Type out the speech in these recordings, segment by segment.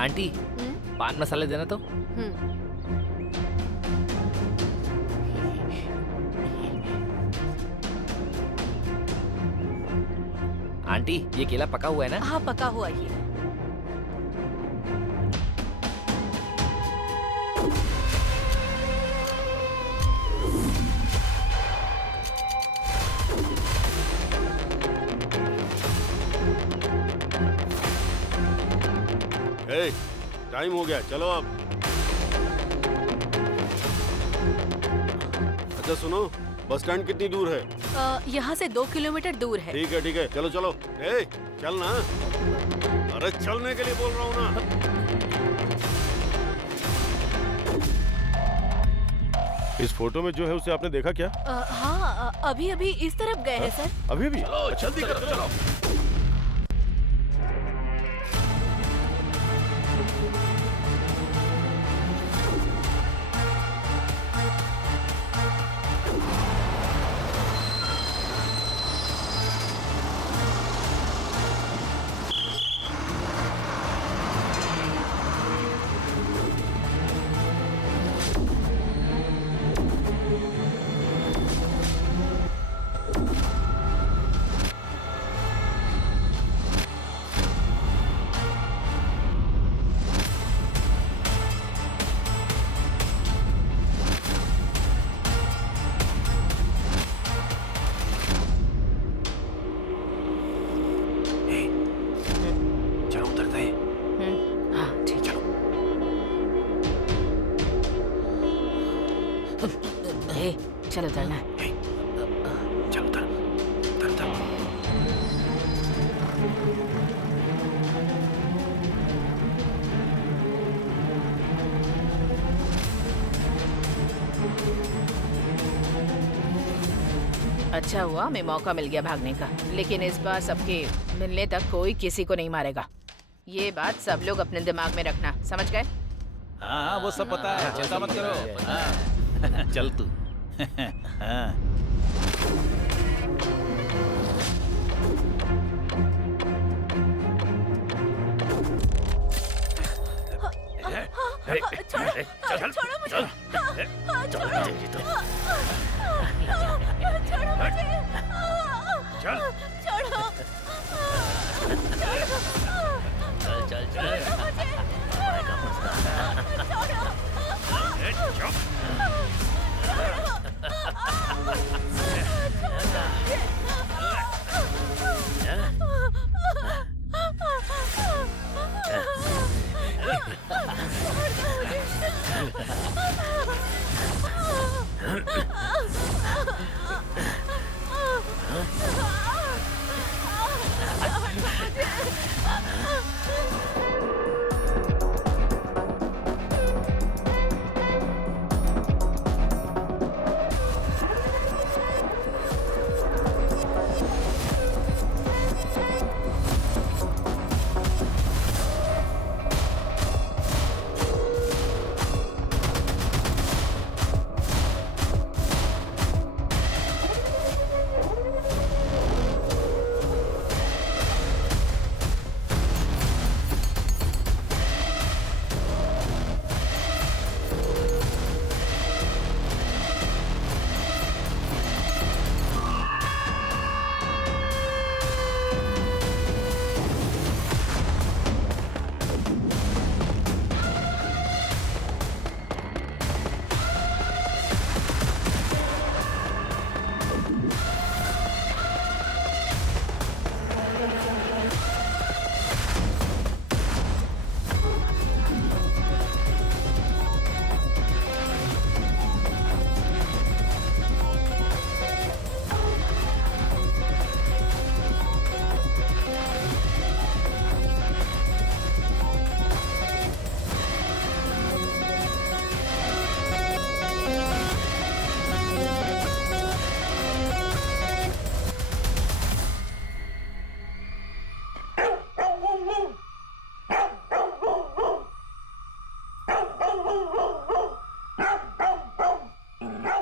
Aunty पान मसाले देना तो। आंटी ये केला पका हुआ है ना? हाँ पका हुआ ही है। टाइम हो गया, चलो अब। अच्छा सुनो, बस स्टैंड कितनी दूर है? यहाँ से 2 किलोमीटर दूर है। ठीक है, चलो चलो। चल ना, अरे चलने के लिए बोल रहा हूँ ना। इस फोटो में जो है उसे आपने देखा क्या? हाँ अभी अभी इस तरफ गए हैं सर। अभी भी? जल्दी करो चलो। चलो चलना। चलो उतर। अच्छा हुआ हमें मौका मिल गया भागने का, लेकिन इस बार सबके मिलने तक कोई किसी को नहीं मारेगा। ये बात सब लोग अपने दिमाग में रखना, समझ गए? हाँ वो सब पता है, चिंता मत करो। चल तू। छोड़ो मुझे।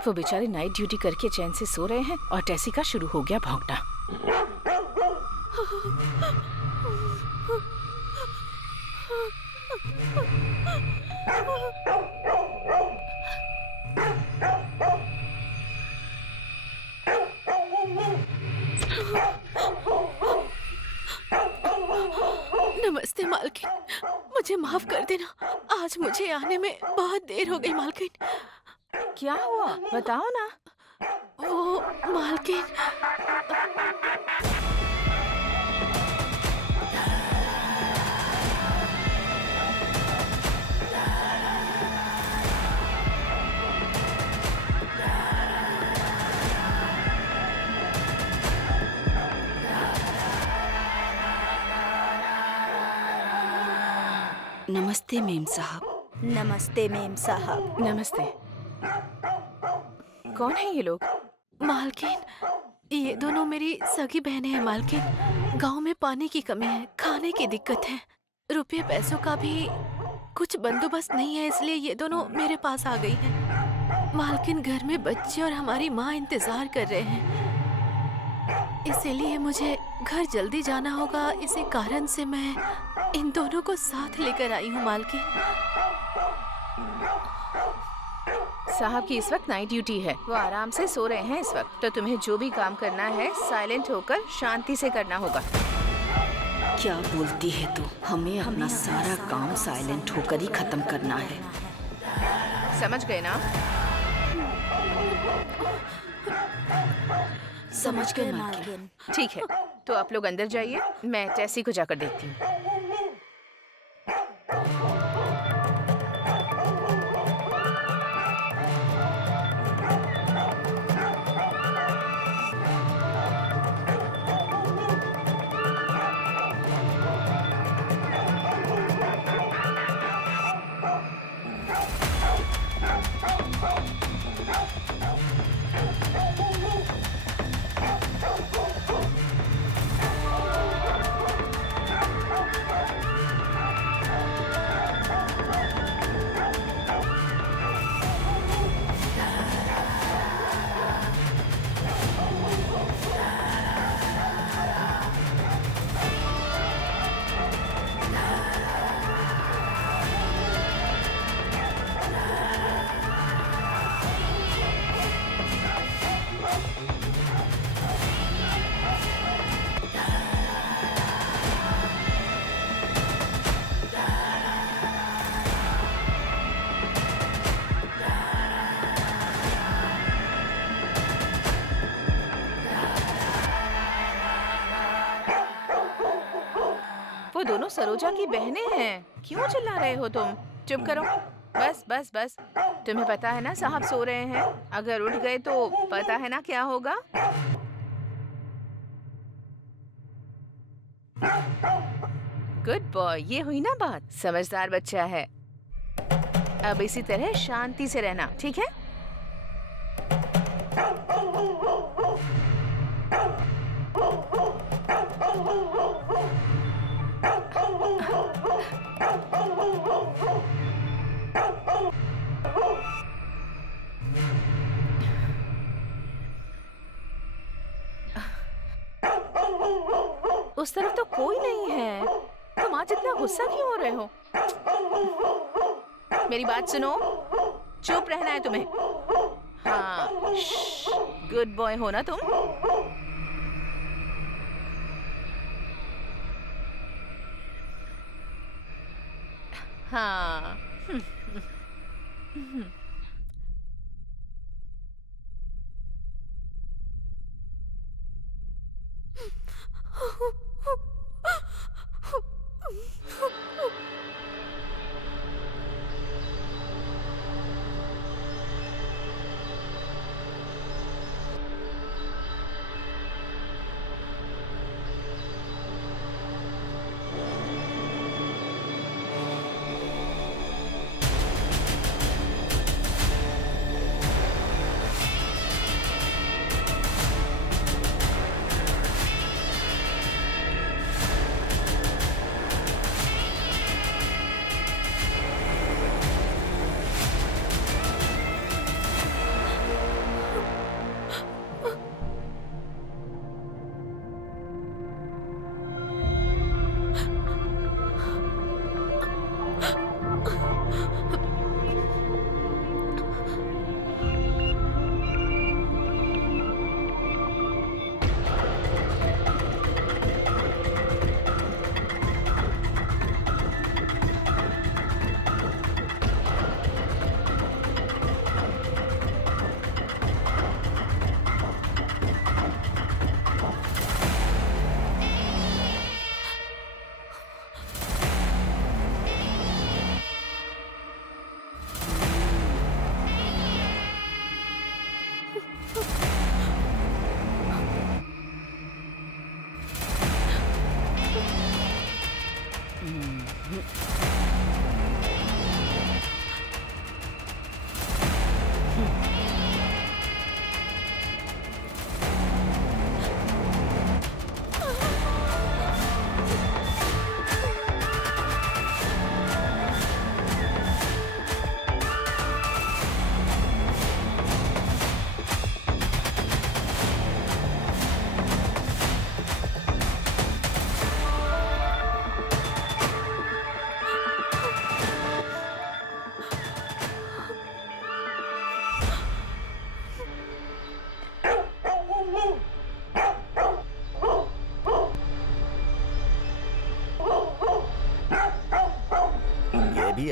वो बेचारे नाइट ड्यूटी करके चैन से सो रहे हैं और टेसी का शुरू हो गया भौंकना। आज मुझे आने में बहुत देर हो गई मालकिन। क्या हुआ बताओ ना। वो मालकिन, नमस्ते मेम साहब। नमस्ते मेम साहब। नमस्ते। कौन है ये लोग? मालकिन, ये दोनों मेरी सगी बहनें हैं मालकिन। गांव में पानी की कमी है, खाने की दिक्कत है, रुपये पैसों का भी कुछ बंदोबस्त नहीं है, इसलिए ये दोनों मेरे पास आ गई हैं। मालकिन, घर में बच्चे और हमारी माँ इंतजार कर रहे हैं, इसीलिए मुझे घर जल्दी जाना होगा। इसी कारण से मैं इन दोनों को साथ लेकर आई हूँ मालकिन। साहब की इस वक्त नाइट ड्यूटी है, वो आराम से सो रहे हैं इस वक्त। तो तुम्हें जो भी काम करना है साइलेंट होकर शांति से करना होगा। क्या बोलती है तू? हमें अपना सारा काम साइलेंट होकर ही खत्म करना है। समझ गए ना? समझ गए मालकिन। मालकिन। ठीक है, तो आप लोग अंदर जाइए, मैं टेसी को जाकर देखती हूँ। वो दोनों सरोजा की बहनें हैं। क्यों चिल्ला रहे हो तुम? चुप करो। बस बस बस। तुम्हें पता है ना साहब सो रहे हैं, अगर उठ गए तो पता है ना क्या होगा। गुड बॉय, ये हुई ना बात। समझदार बच्चा है। अब इसी तरह शांति से रहना, ठीक है? उस तरफ तो कोई नहीं है। तुम आज इतना गुस्सा क्यों हो रहे हो? मेरी बात सुनो, चुप रहना है तुम्हें। हाँ, गुड बॉय हो ना तुम। हाँ।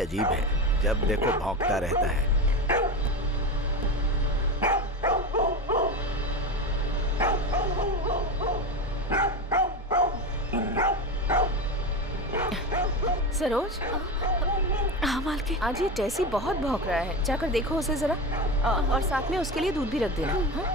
अजीब है, जब देखो भौंकता रहता है। सरोज, हाँ मालकिन। आज ये टेसी बहुत भौंक रहा है, जाकर देखो उसे जरा। और साथ में उसके लिए दूध भी रख देना। हाँ?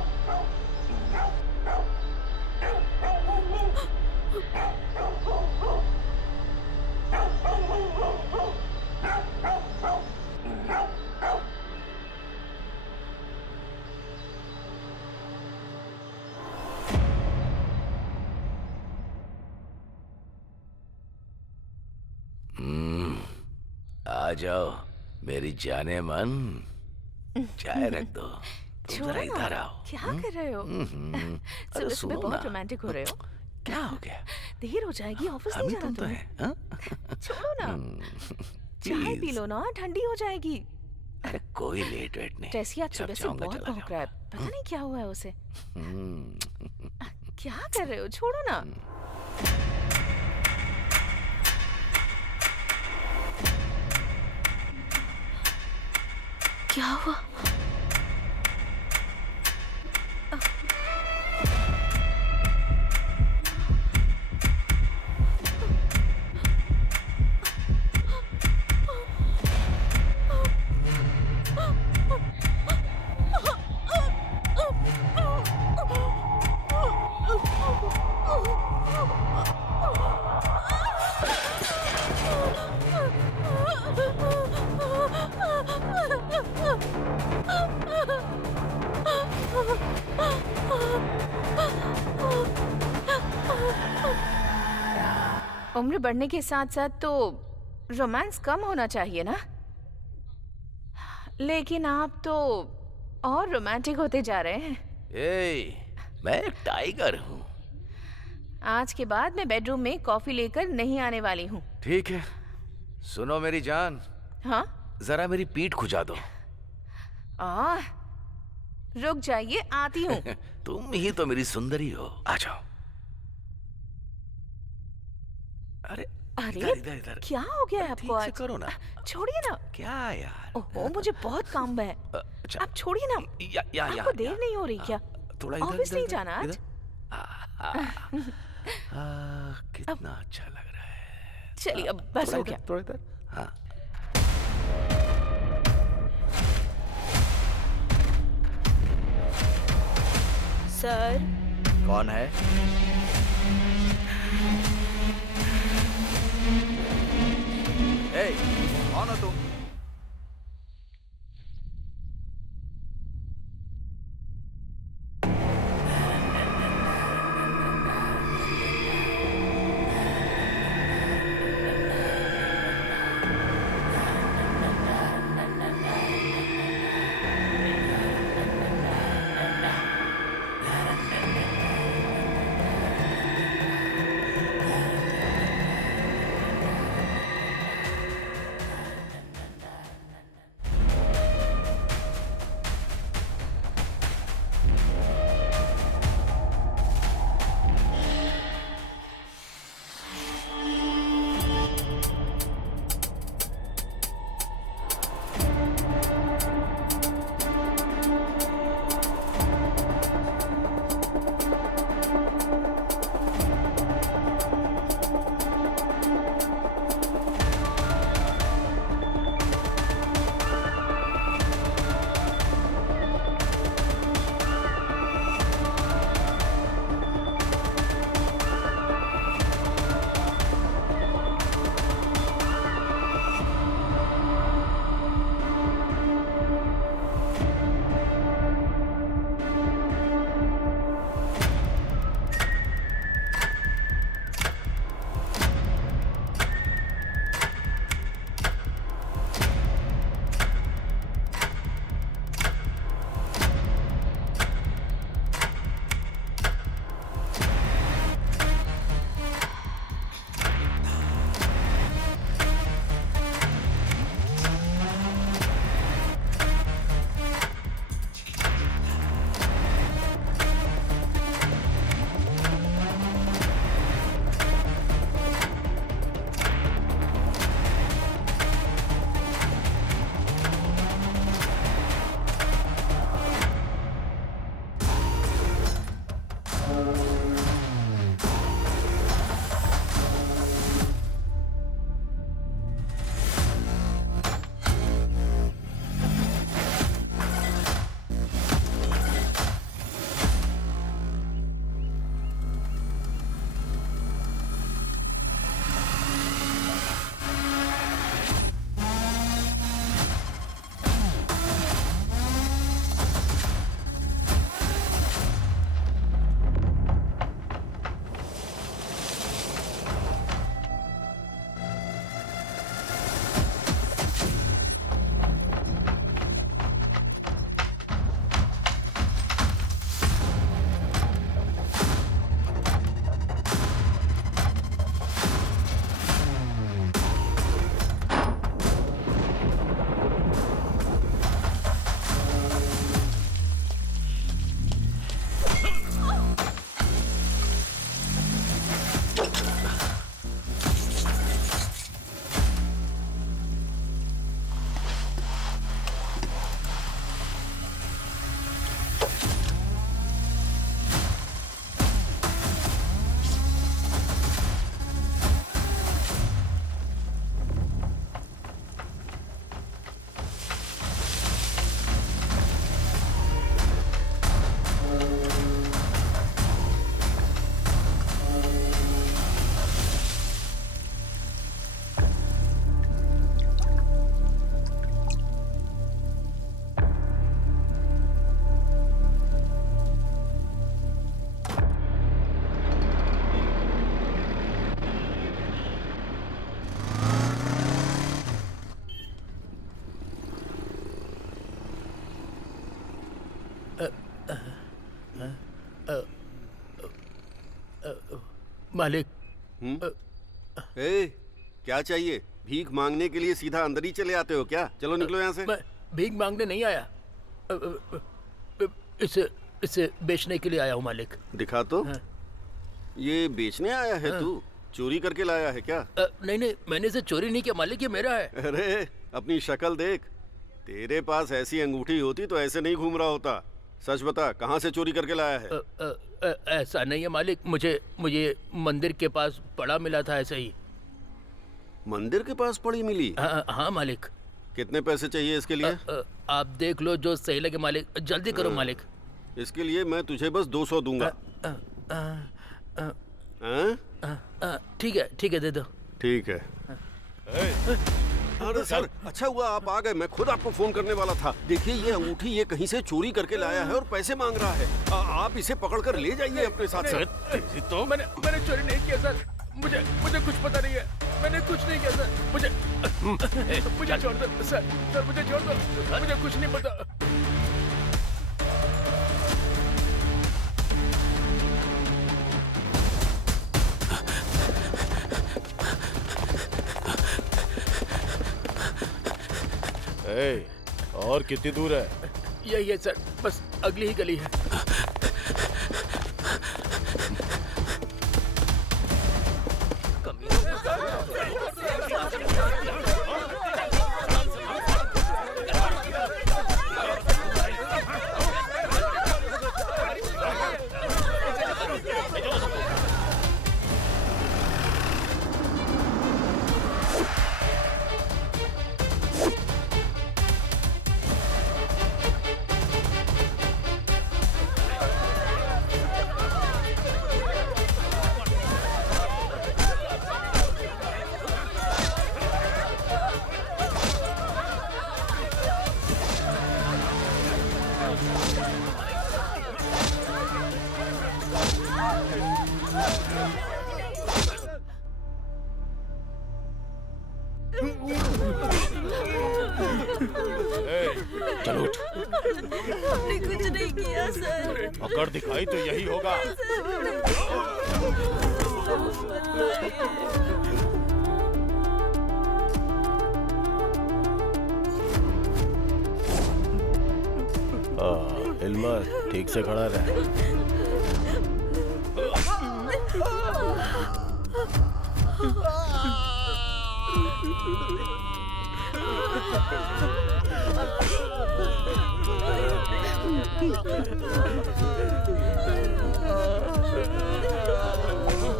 आ जाओ मेरी जाने मन, चाय रख दो। तुम छोड़ो जरा ना। इधर आओ। क्या कर रहे हो? अरे सुबह सुबह सुनो बहुत ना। रोमांटिक हो रहे हो। क्या हो गया? देर हो जाएगी, ऑफिस नहीं अभी जाना तुम तो तुम्हें। है, हाँ? छोड़ो ना, चाय पी लो ना, ठंडी हो जाएगी। अरे कोई लेट वेट नहीं। टेसी आज जब सुबह से चाहूंगा बहुत चला भौंक रहा है, पता नहीं क्या हुआ है उसे। जाऊंगा। क्या कर रहे हो? छोड़ो ना। क्या हुआ? उम्र बढ़ने के साथ साथ तो रोमांस कम होना चाहिए ना, लेकिन आप तो और रोमांटिक होते जा रहे हैं। मैं एक टाइगर हूँ। आज के बाद मैं बेडरूम में कॉफी लेकर नहीं आने वाली हूँ। ठीक है, सुनो मेरी जान, हाँ? जरा मेरी पीठ खुजा दो। रुक जाइए, आती हूँ। तुम ही तो मेरी सुंदरी हो, आ जाओ। अरे अरे इधर इधर इधर। क्या हो गया है ठीक आपको से आज? करो ना। छोड़िए ना। क्या यार? ओहो, मुझे बहुत काम है। अच्छा, आप छोड़िए ना। या आपको देर नहीं हो रही क्या? थोड़ा इधर ऑफिस इधर, नहीं इधर, जाना आज? इधर। कितना अच्छा लग रहा है। चलिए अब बस थोड़ा हो इधर, गया। थोड़ा इधर। हाँ। सर, कौन है? ए, कौन हो तुम? मालिक। ए, क्या चाहिए? भीख मांगने के लिए सीधा अंदर ही चले आते हो क्या? चलो निकलो यहाँ से। मैं भीख मांगने नहीं आया, इसे बेचने के लिए आया हूँ मालिक। दिखा तो। ये बेचने आया है तू? चोरी करके लाया है क्या? नहीं, मैंने इसे चोरी नहीं किया मालिक, ये मेरा है। अरे अपनी शक्ल देख, तेरे पास ऐसी अंगूठी होती तो ऐसे नहीं घूम रहा होता। सच बता, कहाँ से चोरी करके लाया है? ऐसा नहीं है मालिक, मुझे मंदिर के पास पड़ा मिला था, ऐसे ही। मंदिर के पास पड़ी मिली? हाँ मालिक। कितने पैसे चाहिए इसके लिए? आप देख लो जो सही लगे मालिक, जल्दी करो मालिक। इसके लिए मैं तुझे बस 200 दूंगा। ठीक है, दे दो। ठीक है। अरे सर, अच्छा हुआ आप आ गए, मैं खुद आपको फोन करने वाला था। देखिए ये अंगूठी ये कहीं से चोरी करके लाया है और पैसे मांग रहा है। आप इसे पकड़कर ले जाइए अपने साथ। सर तो मैंने चोरी नहीं किया सर, मुझे कुछ पता नहीं है, मैंने कुछ नहीं किया सर। मुझे छोड़ दो सर, मुझे छोड़ दो, मुझे कुछ नहीं पता। और कितनी दूर है? यही है सर, बस अगली ही गली है। चलो उठ। हमने कुछ नहीं किया सर। अगर दिखाई तो यही होगा। इल्मा ठीक से खड़ा रहे।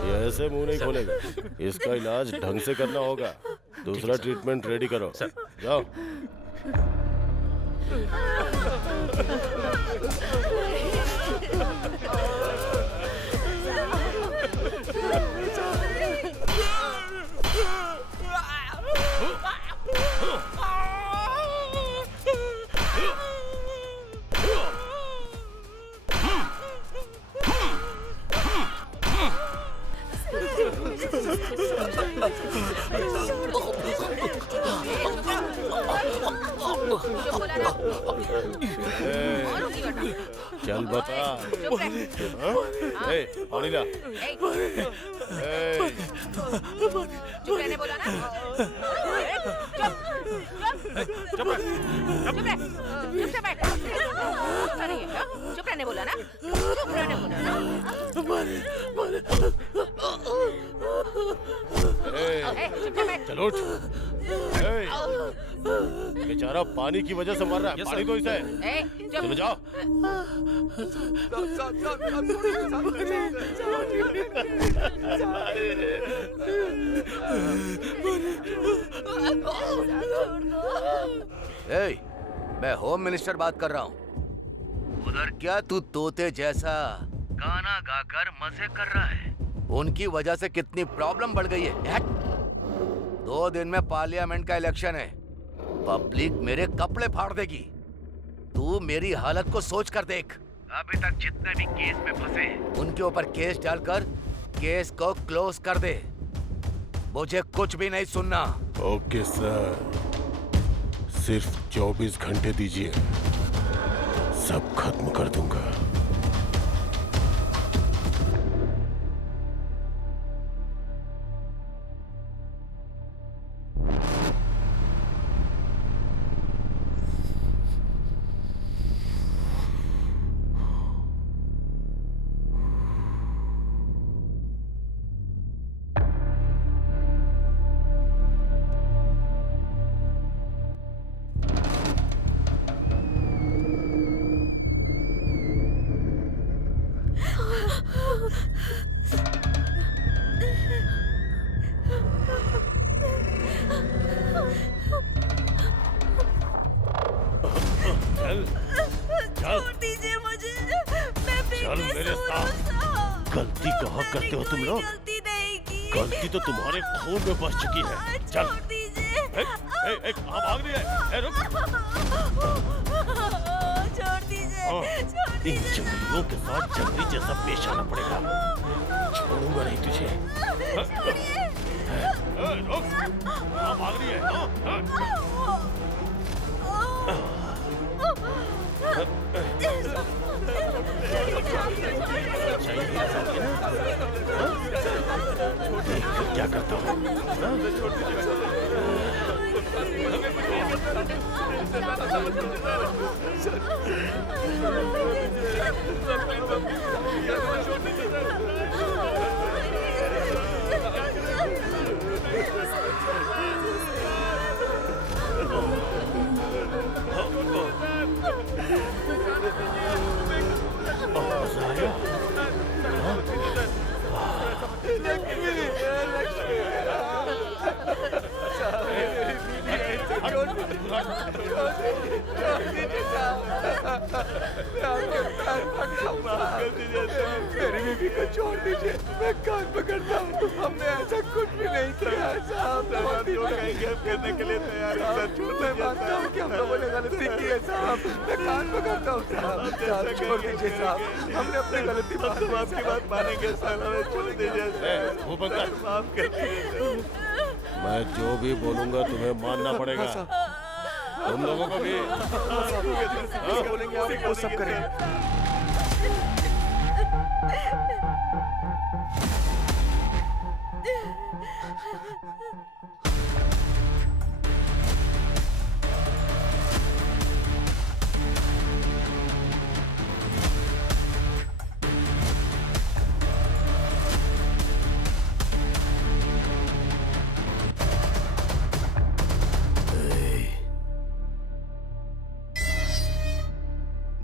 ये ऐसे मुंह नहीं खोलेगा, इसका इलाज ढंग से करना होगा। दूसरा ट्रीटमेंट रेडी करो। जाओ। चल बता। पानी ला। चुप रहने बोला ना। चुप से बैठ। चुप रहने बोला ना। चुप रहने बोला ना। चलो उठ। बेचारा पानी की वजह से मर रहा है। पानी तो इसे। चलो जाओ। मैं होम मिनिस्टर बात कर रहा हूँ। उधर क्या तू तोते जैसा गाना गाकर मजे कर रहा है? उनकी वजह से कितनी प्रॉब्लम बढ़ गई है। 2 दिन में पार्लियामेंट का इलेक्शन है। पब्लिक मेरे कपड़े फाड़ देगी। तू मेरी हालत को सोच कर देख। अभी तक जितने भी केस में फंसे उनके ऊपर केस डालकर केस को क्लोज कर दे। मुझे कुछ भी नहीं सुनना। ओके सर, सिर्फ 24 घंटे दीजिए। सब खत्म कर दूंगा। छोड़ दीजिए मुझे, मैं चल मेरे साथ। गलती कहाँ करते हो तुम लोग? गलती नहीं की। गलती तो तुम्हारे खून में बस चुकी है। चल छोड़ दीजिए। कहाँ भाग रही है? रुक। छोड़ दीजिए। इन जंगलियों के साथ जंगली जैसा पेश आना पड़ेगा। छोड़ूंगा नहीं तुझे। रुक। कहाँ भाग रही है? क्या करता हूँ? मेरी बीवी को छोड़ दीजिए, मैं कान पकड़ता हूँ। हमने ऐसा कुछ भी नहीं किया साहब। करने के लिए तैयार है सर। मैं मानता हूँ कि हम लोगों ने गलती की है साहब। मैं कान पकड़ता हूँ साहब। छोड़ दीजिए साहब, हमने अपनी गलती आपकी बात मानेंगे सर। हमें छोड़ दीजिए सर। वो बंद कर। माफ कर दीजिए। मैं जो भी बोलूंगा तुम्हें मानना पड़ेगा। तुम लोगों को भी। बोलेंगे आप वो सब करेंगे।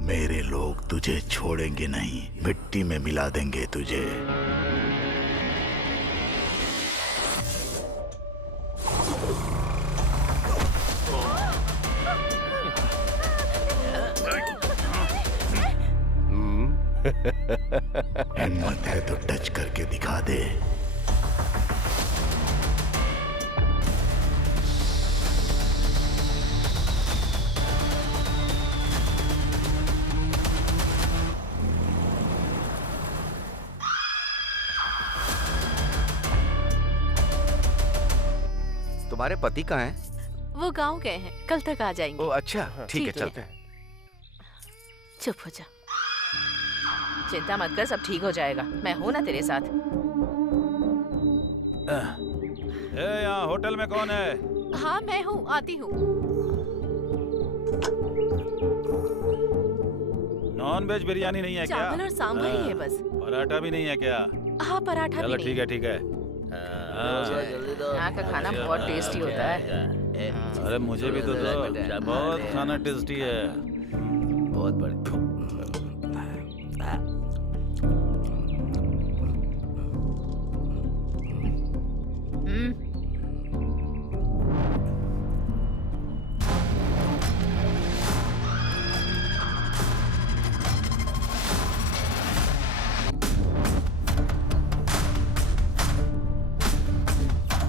मेरे लोग तुझे छोड़ेंगे नहीं, मिट्टी में मिला देंगे तुझे। हिम्मत है तो टच करके दिखा दे। तुम्हारे पति कहाँ हैं? वो गांव गए हैं, कल तक आ जाएंगे। ओ अच्छा, ठीक है, चलते हैं। चुप हो जा। चिंता मत कर, सब ठीक हो जाएगा। मैं हूँ ना तेरे साथ। यहाँ होटल में कौन है? हाँ मैं हूँ, आती हूँ। नॉन वेज बिरयानी नहीं है क्या? चावल और सांभर ही है बस। पराठा भी नहीं है क्या? हाँ पराठा भी नहीं। ठीक है ठीक है। यहाँ का खाना बहुत टेस्टी होता है। अरे मुझे भी तो दो, बहुत खाना टेस्टी है। बहुत बढ़िया।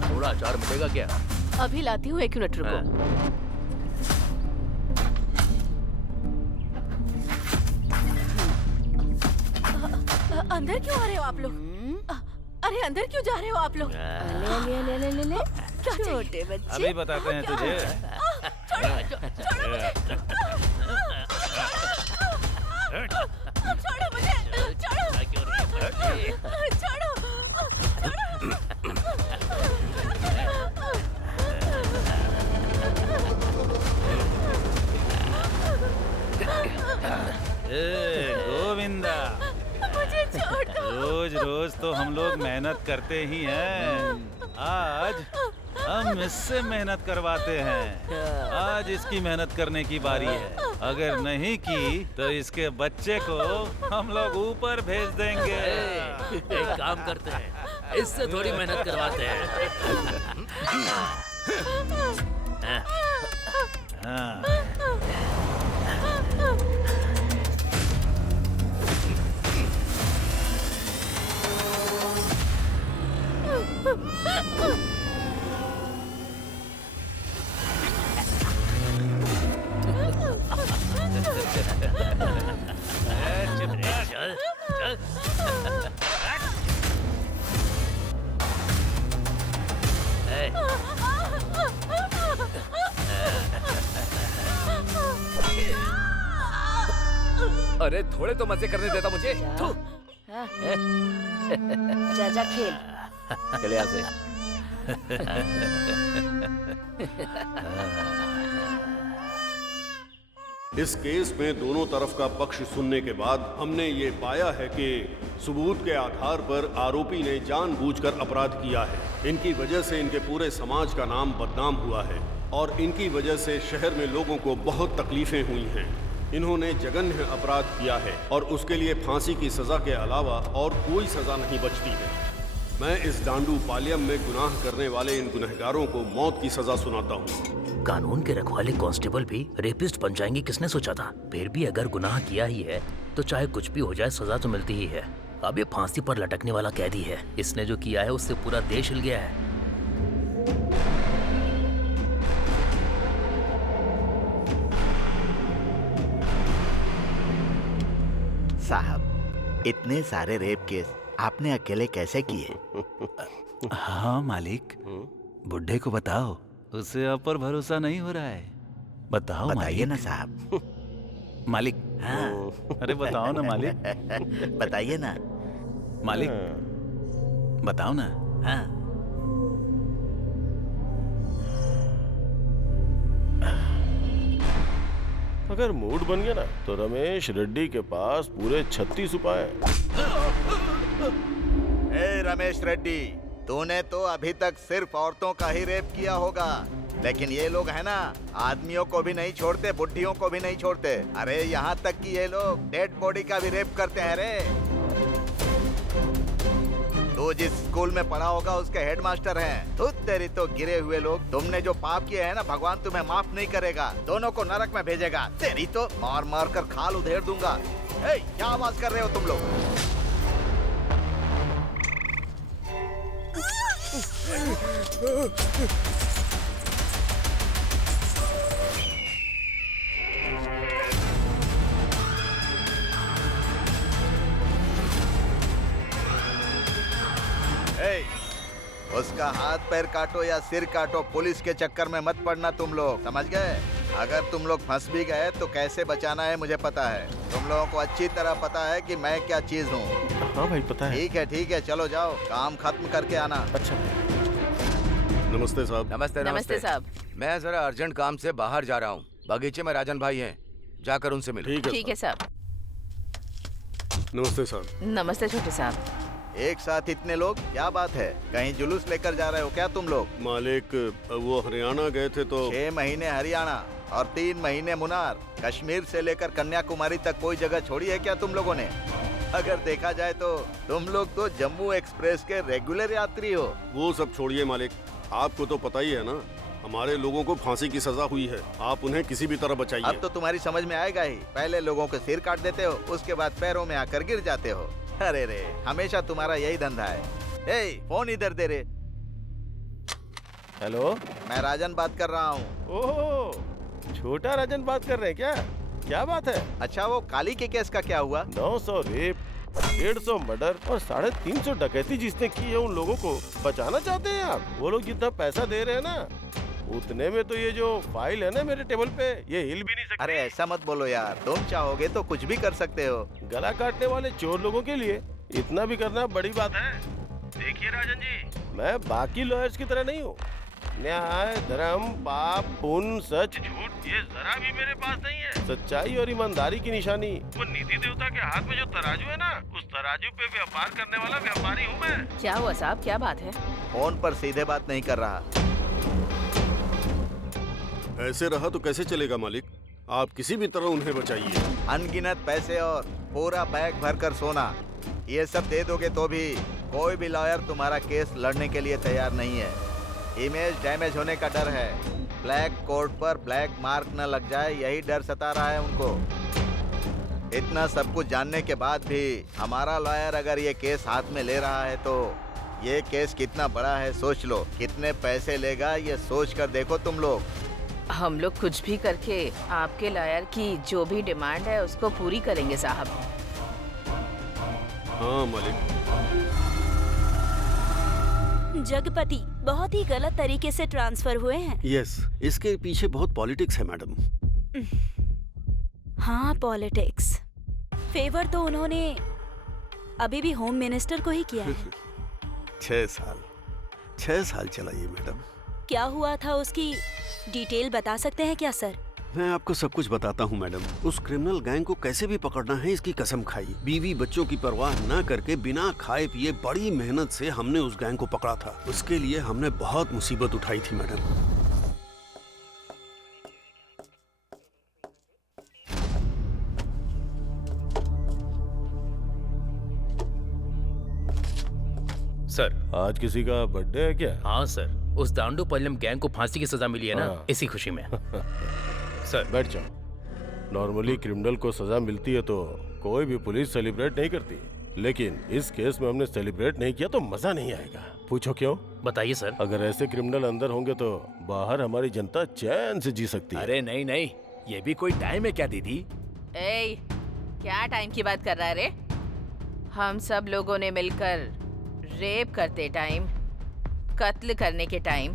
थोड़ा अचार मिलेगा क्या? अभी लाती हूँ, 1 मिनट रुको। अंदर क्यों आ रहे हो आप लोग? अरे अंदर क्यों जा रहे हो आप लोग? ले क्या छोटे बच्चे। अभी बताते हैं तुझे। छोड़ो मुझे। छोड़ो मुझे, छोड़ो, गोविंदा, मुझे छोड़ दो। रोज रोज तो हम लोग मेहनत करते ही हैं। आज हम इससे मेहनत करवाते हैं। आज इसकी मेहनत करने की बारी है। अगर नहीं की तो इसके बच्चे को हम लोग ऊपर भेज देंगे। एक काम करते हैं, इससे थोड़ी मेहनत करवाते हैं। हाँ। चल चल। अरे थोड़े तो मजे करने देता मुझे। थू। जा खेल। चले यहाँ से। इस केस में दोनों तरफ का पक्ष सुनने के बाद हमने ये पाया है कि सबूत के आधार पर आरोपी ने जानबूझकर अपराध किया है। इनकी वजह से इनके पूरे समाज का नाम बदनाम हुआ है और इनकी वजह से शहर में लोगों को बहुत तकलीफें हुई हैं। इन्होंने जघन्य अपराध किया है और उसके लिए फांसी की सजा के अलावा और कोई सजा नहीं बचती है। मैं इस डांडू पालियम में गुनाह करने वाले इन गुनहगारों को मौत की सजा सुनाता हूँ। कानून के रखवाले कांस्टेबल भी रेपिस्ट बन जाएंगे, किसने सोचा था? फिर भी अगर गुनाह किया ही है तो चाहे कुछ भी हो जाए सजा तो मिलती ही है। अब ये फांसी पर लटकने वाला कैदी है। इसने जो किया है उससे पूरा देश हिल गया है। साहब, इतने सारे रेप केस आपने अकेले कैसे किए? हाँ मालिक, बुड्ढे को बताओ, उसे आप पर भरोसा नहीं हो रहा है। बताओ बताइए मालिक। ना साहब। मालिक। हाँ। अरे बताओ ना मालिक। बताइए ना मालिक, बताओ ना। हाँ। अगर मूड बन गया ना तो रमेश रेड्डी के पास पूरे 36 उपाय हैं। ए रमेश रेड्डी, तूने तो अभी तक सिर्फ औरतों का ही रेप किया होगा, लेकिन ये लोग है ना, आदमियों को भी नहीं छोड़ते, बुढ़ियों को भी नहीं छोड़ते। अरे यहाँ तक कि ये लोग डेड बॉडी का भी रेप करते हैं रे। तू जिस स्कूल में पढ़ा होगा उसके हेडमास्टर हैं। तू तेरी तो गिरे हुए लोग, तुमने जो पाप किए हैं ना, भगवान तुम्हें माफ नहीं करेगा, दोनों को नरक में भेजेगा। तेरी तो मार मार कर खाल उधेड़ दूंगा। ए, क्या आवाज कर रहे हो तुम लोग? उसका हाथ पैर काटो या सिर काटो, पुलिस के चक्कर में मत पड़ना तुम लोग, समझ गए? अगर तुम लोग फंस भी गए तो कैसे बचाना है मुझे पता है। तुम लोगों को अच्छी तरह पता है कि मैं क्या चीज हूँ। हाँ भाई पता है। ठीक है, चलो जाओ, काम खत्म करके आना। अच्छा। नमस्ते साहब। नमस्ते नमस्ते साहब। मैं जरा अर्जेंट काम से बाहर जा रहा हूँ। बगीचे में राजन भाई हैं, जाकर उनसे मिलो। ठीक है साहब। नमस्ते साहब। नमस्ते छोटे साहब। एक साथ इतने लोग, क्या बात है? कहीं जुलूस लेकर जा रहे हो क्या तुम लोग? मालिक, वो हरियाणा गए थे तो 6 महीने हरियाणा और 3 महीने मुनार। कश्मीर से लेकर कन्याकुमारी तक कोई जगह छोड़ी है क्या तुम लोगों ने? अगर देखा जाए तो तुम लोग तो जम्मू एक्सप्रेस के रेगुलर यात्री हो। वो सब छोड़िए मालिक, आपको तो पता ही है ना, हमारे लोगों को फांसी की सजा हुई है। आप उन्हें किसी भी तरह बचाइए। अब तो तुम्हारी समझ में आएगा ही। पहले लोगों के सिर काट देते हो, उसके बाद पैरों में आकर गिर जाते हो। अरे रे, हमेशा तुम्हारा यही धंधा है। ए, फोन इधर दे रे। हेलो, मैं राजन बात कर रहा हूँ। ओह, छोटा राजन बात कर रहे हैं क्या? क्या बात है? अच्छा, वो काली के केस का क्या हुआ? 900 रेप, 150 मर्डर और 350 डकैती जिसने की है, उन लोगों को बचाना चाहते हैं आप? वो लोग जितना पैसा दे रहे हैं ना, उतने में तो ये जो फाइल है ना मेरे टेबल पे, ये हिल भी नहीं सकती। अरे ऐसा मत बोलो यार, तुम चाहोगे तो कुछ भी कर सकते हो। गला काटने वाले चोर लोगों के लिए इतना भी करना बड़ी बात है। देखिए राजन जी, मैं बाकी लॉयर्स की तरह नहीं हूँ। न्याय, धर्म, पाप, पुण्य, सच, झूठ, ये जरा भी मेरे पास नहीं है। सच्चाई और ईमानदारी की निशानी वो निधि देवता के हाथ में जो तराजू है ना, उस तराजू पे व्यापार करने वाला व्यापारी हूँ मैं। क्या हुआ साहब, क्या बात है? फोन पर सीधे बात नहीं कर रहा। ऐसे रहा तो कैसे चलेगा मालिक? आप किसी भी तरह उन्हें बचाइए। अनगिनत पैसे और पूरा बैग भरकर सोना, ये सब दे दोगे तो भी कोई भी लॉयर तुम्हारा केस लड़ने के लिए तैयार नहीं है। इमेज डैमेज होने का डर है। ब्लैक कोर्ट पर ब्लैक मार्क न लग जाए, यही डर सता रहा है उनको। इतना सब कुछ जानने के बाद भी हमारा लॉयर अगर ये केस हाथ में ले रहा है तो ये केस कितना बड़ा है सोच लो। कितने पैसे लेगा ये सोच कर देखो तुम लोग। हम लोग कुछ भी करके आपके लॉयर की जो भी डिमांड है उसको पूरी करेंगे साहब। हाँ मालिक। जगपति बहुत ही गलत तरीके से ट्रांसफर हुए हैं। यस, इसके पीछे बहुत पॉलिटिक्स है मैडम। हाँ पॉलिटिक्स। फेवर तो उन्होंने अभी भी होम मिनिस्टर को ही किया है। 6 साल चला ये मैडम। क्या हुआ था उसकी डिटेल बता सकते हैं क्या सर? मैं आपको सब कुछ बताता हूँ मैडम। उस क्रिमिनल गैंग को कैसे भी पकड़ना है इसकी कसम खाई। बीवी बच्चों की परवाह न करके बिना खाए पिए बड़ी मेहनत से हमने उस गैंग को पकड़ा था। उसके लिए हमने बहुत मुसीबत उठाई थी मैडम। सर, आज किसी का बर्थडे है क्या? हाँ सर, उस दांडू पल्लम गैंग को फांसी की सजा मिली है ना, हाँ। इसी खुशी में। सर बैठ जाओ। नॉर्मली क्रिमिनल को सजा मिलती है तो कोई भी पुलिस सेलिब्रेट नहीं करती, लेकिन इस केस में हमने सेलिब्रेट नहीं किया तो मजा नहीं आएगा। पूछो क्यों? बताइए सर। अगर ऐसे क्रिमिनल अंदर होंगे तो बाहर हमारी जनता चैन से जी सकती है। अरे नहीं नहीं, ये भी कोई टाइम है क्या दीदी? ए, क्या टाइम की बात कर रहा है रे? हम सब लोगों ने मिलकर रेप करते टाइम, कत्ल करने के टाइम,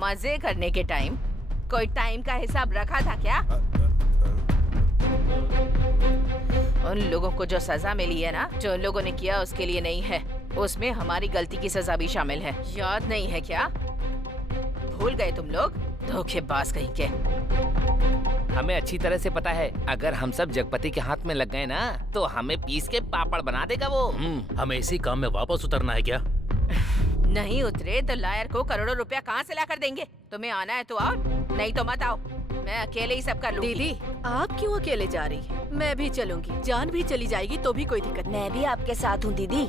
मजे करने के टाइम कोई टाइम का हिसाब रखा था क्या? उन लोगों को जो सजा मिली है ना, जो उन लोगों ने किया उसके लिए नहीं है, उसमें हमारी गलती की सजा भी शामिल है। याद नहीं है क्या? भूल गए तुम लोग? धोखेबाज कहीं के। हमें अच्छी तरह से पता है, अगर हम सब जगपति के हाथ में लग गए ना तो हमें पीस के पापड़ बना देगा वो। हमें इसी काम में वापस उतरना है क्या? नहीं उतरे तो लायर को करोड़ों रुपया कहाँ से लाकर देंगे? तुम्हें आना है तो आओ, नहीं तो मत आओ। मैं अकेले ही सब कर लूंगी। दीदी, आप क्यों अकेले जा रही हैं? मैं भी चलूंगी। जान भी चली जाएगी तो भी कोई दिक्कत नहीं। मैं भी आपके साथ हूँ दीदी।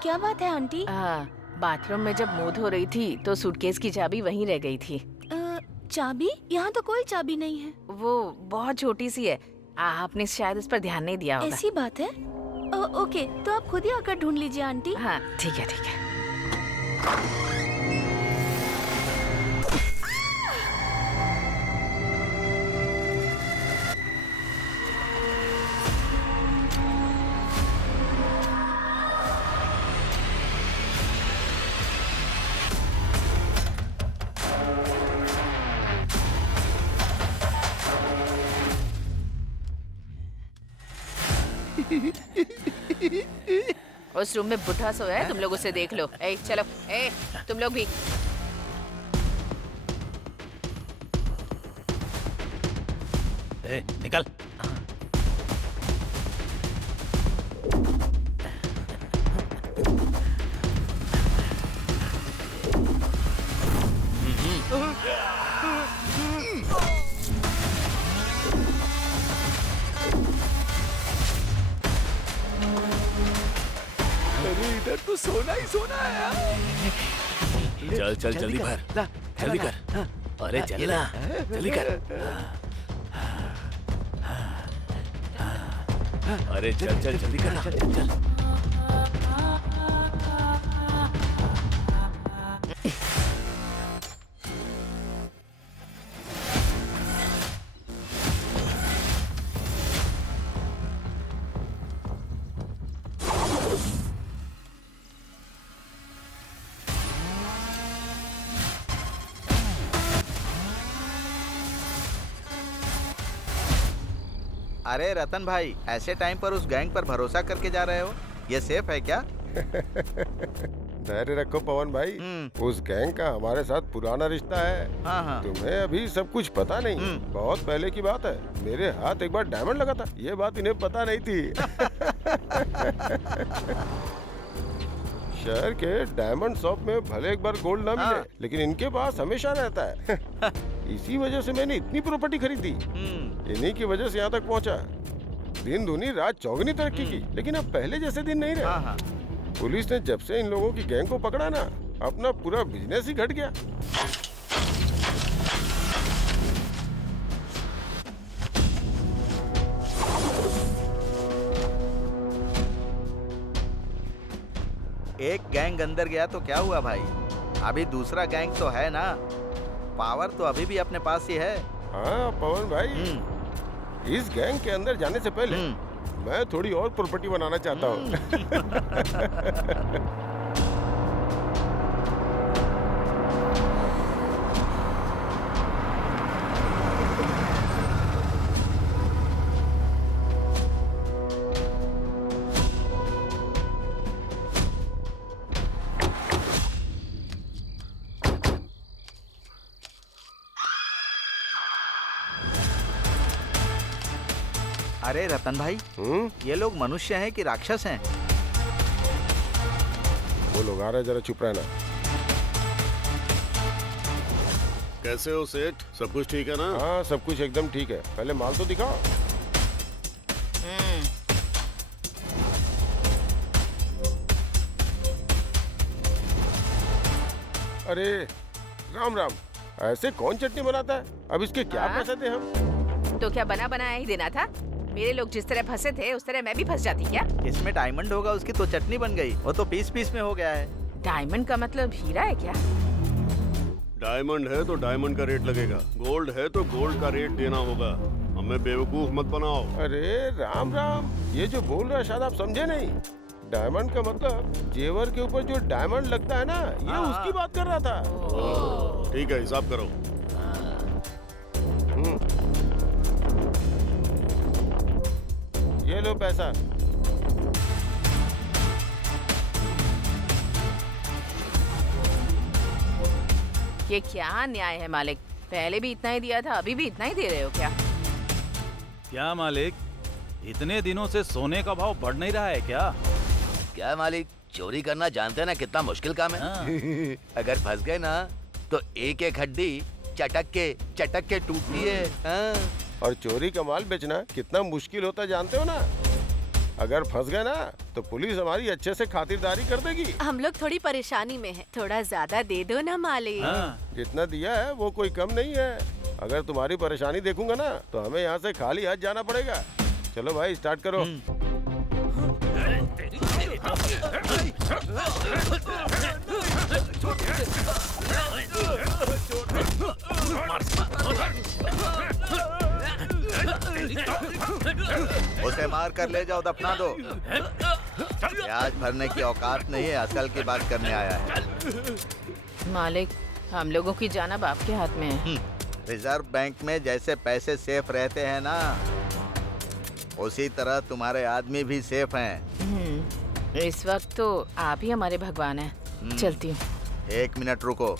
क्या बात है आंटी? बाथरूम में जब मुंह धो रही थी तो सूटकेस की चाबी वहीं रह गई थी। चाबी? यहाँ तो कोई चाबी नहीं है। वो बहुत छोटी सी है, आपने शायद उस पर ध्यान नहीं दिया होगा। ऐसी बात है? ओके, तो आप खुद ही आकर ढूंढ लीजिए आंटी। हाँ ठीक है ठीक है। उस रूम में बुढ़ा सोया है, तुम लोग उसे देख लो। ए चलो, ए तुम लोग भी। ए, निकल। अरे इधर तो सोना ही सोना है यार। चल चल जल्दी भर, जल्दी कर। अरे चल ना, जल्दी कर। अरे चल चल जल्दी कर, चल चल। अरे रतन भाई, ऐसे टाइम पर उस गैंग पर भरोसा करके जा रहे हो? ये सेफ है क्या? धैर्य रखो पवन भाई, उस गैंग का हमारे साथ पुराना रिश्ता है। हाँ हाँ। तुम्हें अभी सब कुछ पता नहीं, बहुत पहले की बात है। मेरे हाथ एक बार डायमंड लगा था, ये बात इन्हें पता नहीं थी। शहर के डायमंड शॉप में भले एक बार गोल्ड ना मिले, लेकिन इनके पास हमेशा रहता है। इसी वजह से मैंने इतनी प्रॉपर्टी खरीदी, इन्हीं की वजह से यहाँ तक पहुँचा। दिन दूनी रात चौगनी तरक्की की, लेकिन अब पहले जैसे दिन नहीं रहे। पुलिस ने जब से इन लोगों की गैंग को पकड़ा ना, अपना पूरा बिजनेस ही घट गया। एक गैंग अंदर गया तो क्या हुआ भाई, अभी दूसरा गैंग तो है ना। पावर तो अभी भी अपने पास ही है। हाँ पवन भाई, इस गैंग के अंदर जाने से पहले मैं थोड़ी और प्रॉपर्टी बनाना चाहता हूँ। अरे रतन भाई, ये लोग मनुष्य हैं कि राक्षस हैं? वो लोग आ रहे, जरा चुप रहना। कैसे हो सेठ, सब कुछ ठीक है ना? हाँ सब कुछ एकदम ठीक है, पहले माल तो दिखाओ। अरे राम राम, ऐसे कौन चटनी बनाता है? अब इसके क्या पैसे दे हम? तो क्या बना बनाया ही देना था? मेरे लोग जिस तरह फंसे थे उस तरह मैं भी फंस जाती क्या? इसमें डायमंड होगा, उसकी तो चटनी बन गई। वो तो पीस पीस में हो गया है। डायमंड का मतलब हीरा है क्या? डायमंड है तो डायमंड का रेट लगेगा, गोल्ड है तो गोल्ड का रेट देना होगा। हमें बेवकूफ मत बनाओ। अरे राम राम, ये जो बोल रहा है शायद आप समझे नहीं। डायमंड का मतलब जेवर के ऊपर जो डायमंड लगता है ना, ये उसकी बात कर रहा था। ठीक है, हिसाब करो। ये लो पैसा। ये क्या न्याय है मालिक? पहले भी इतना ही दिया था, अभी भी इतना ही दे रहे हो क्या? क्या मालिक, इतने दिनों से सोने का भाव बढ़ नहीं रहा है क्या? क्या मालिक, चोरी करना जानते हैं ना कितना मुश्किल काम है। अगर फंस गए ना तो एक एक हड्डी चटक के टूटती है। और चोरी का माल बेचना कितना मुश्किल होता है जानते हो ना। अगर फंस गए ना तो पुलिस हमारी अच्छे से खातिरदारी कर देगी। हम लोग थोड़ी परेशानी में हैं, थोड़ा ज्यादा दे दो ना मालिक। जितना दिया है वो कोई कम नहीं है। अगर तुम्हारी परेशानी देखूंगा ना तो हमें यहाँ से खाली हाथ जाना पड़ेगा। चलो भाई स्टार्ट करो। उसे मार कर ले जाओ, दफना दो। ब्याज भरने की औकात नहीं है, असल की बात करने आया है। मालिक, हम लोगों की जान अब आपके हाथ में है। रिजर्व बैंक में जैसे पैसे सेफ रहते हैं ना, उसी तरह तुम्हारे आदमी भी सेफ हैं। इस वक्त तो आप ही हमारे भगवान हैं। चलती हूँ। 1 मिनट रुको।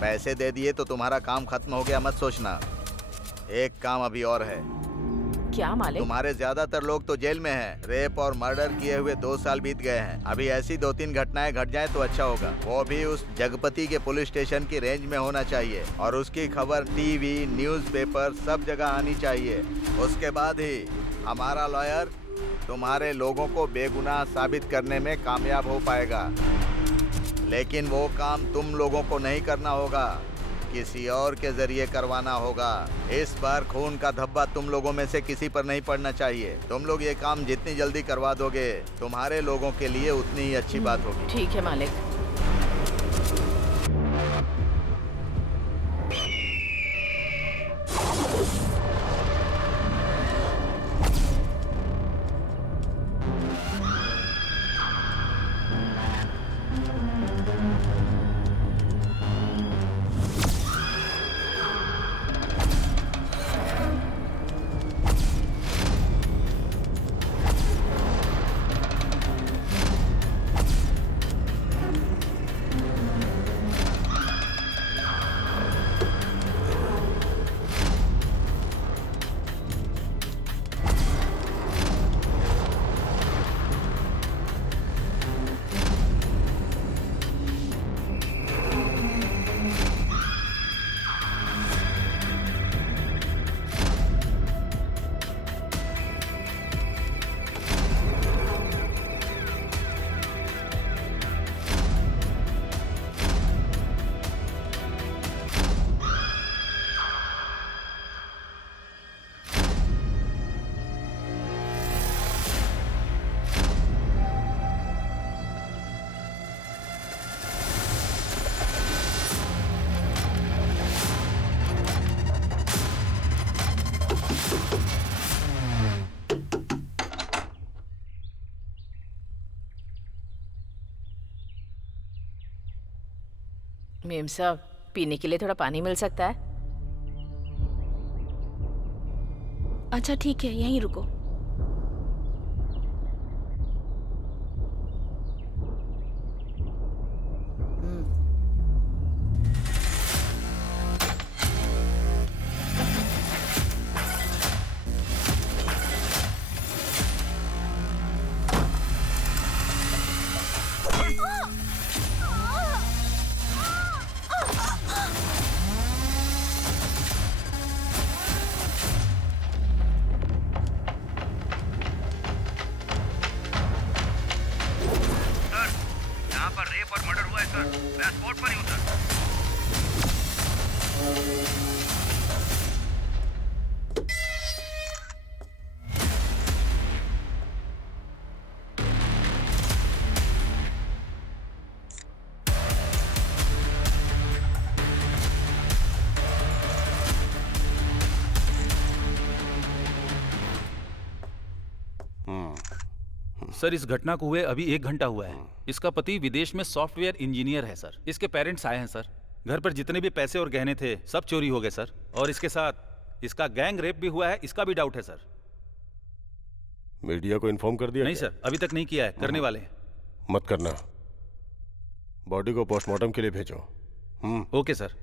पैसे दे दिए तो तुम्हारा काम खत्म हो गया मत सोचना। एक काम अभी और है। क्या मालिक? तुम्हारे ज्यादातर लोग तो जेल में हैं। रेप और मर्डर किए हुए 2 साल बीत गए हैं। अभी ऐसी 2-3 घटनाएं घट जाएं तो अच्छा होगा। वो भी उस जगपति के पुलिस स्टेशन की रेंज में होना चाहिए और उसकी खबर टीवी, न्यूज़पेपर सब जगह आनी चाहिए। उसके बाद ही हमारा लॉयर तुम्हारे लोगों को बेगुनाह साबित करने में कामयाब हो पाएगा। लेकिन वो काम तुम लोगों को नहीं करना होगा, किसी और के जरिए करवाना होगा। इस बार खून का धब्बा तुम लोगों में से किसी पर नहीं पड़ना चाहिए। तुम लोग ये काम जितनी जल्दी करवा दोगे तुम्हारे लोगों के लिए उतनी ही अच्छी बात होगी। ठीक है मालिक। मेम साहब, पीने के लिए थोड़ा पानी मिल सकता है? अच्छा ठीक है, यहीं रुको। सर, इस घटना को हुए अभी 1 घंटा हुआ है। इसका पति विदेश में सॉफ्टवेयर इंजीनियर है सर। इसके पेरेंट्स आए हैं सर। घर पर जितने भी पैसे और गहने थे सब चोरी हो गए सर। और इसके साथ इसका गैंग रेप भी हुआ है, इसका भी डाउट है सर। मीडिया को इन्फॉर्म कर दिया? नहीं सर, अभी तक नहीं किया है, करने वाले हैं। मत करना। बॉडी को पोस्टमार्टम के लिए भेजो। Okay sir.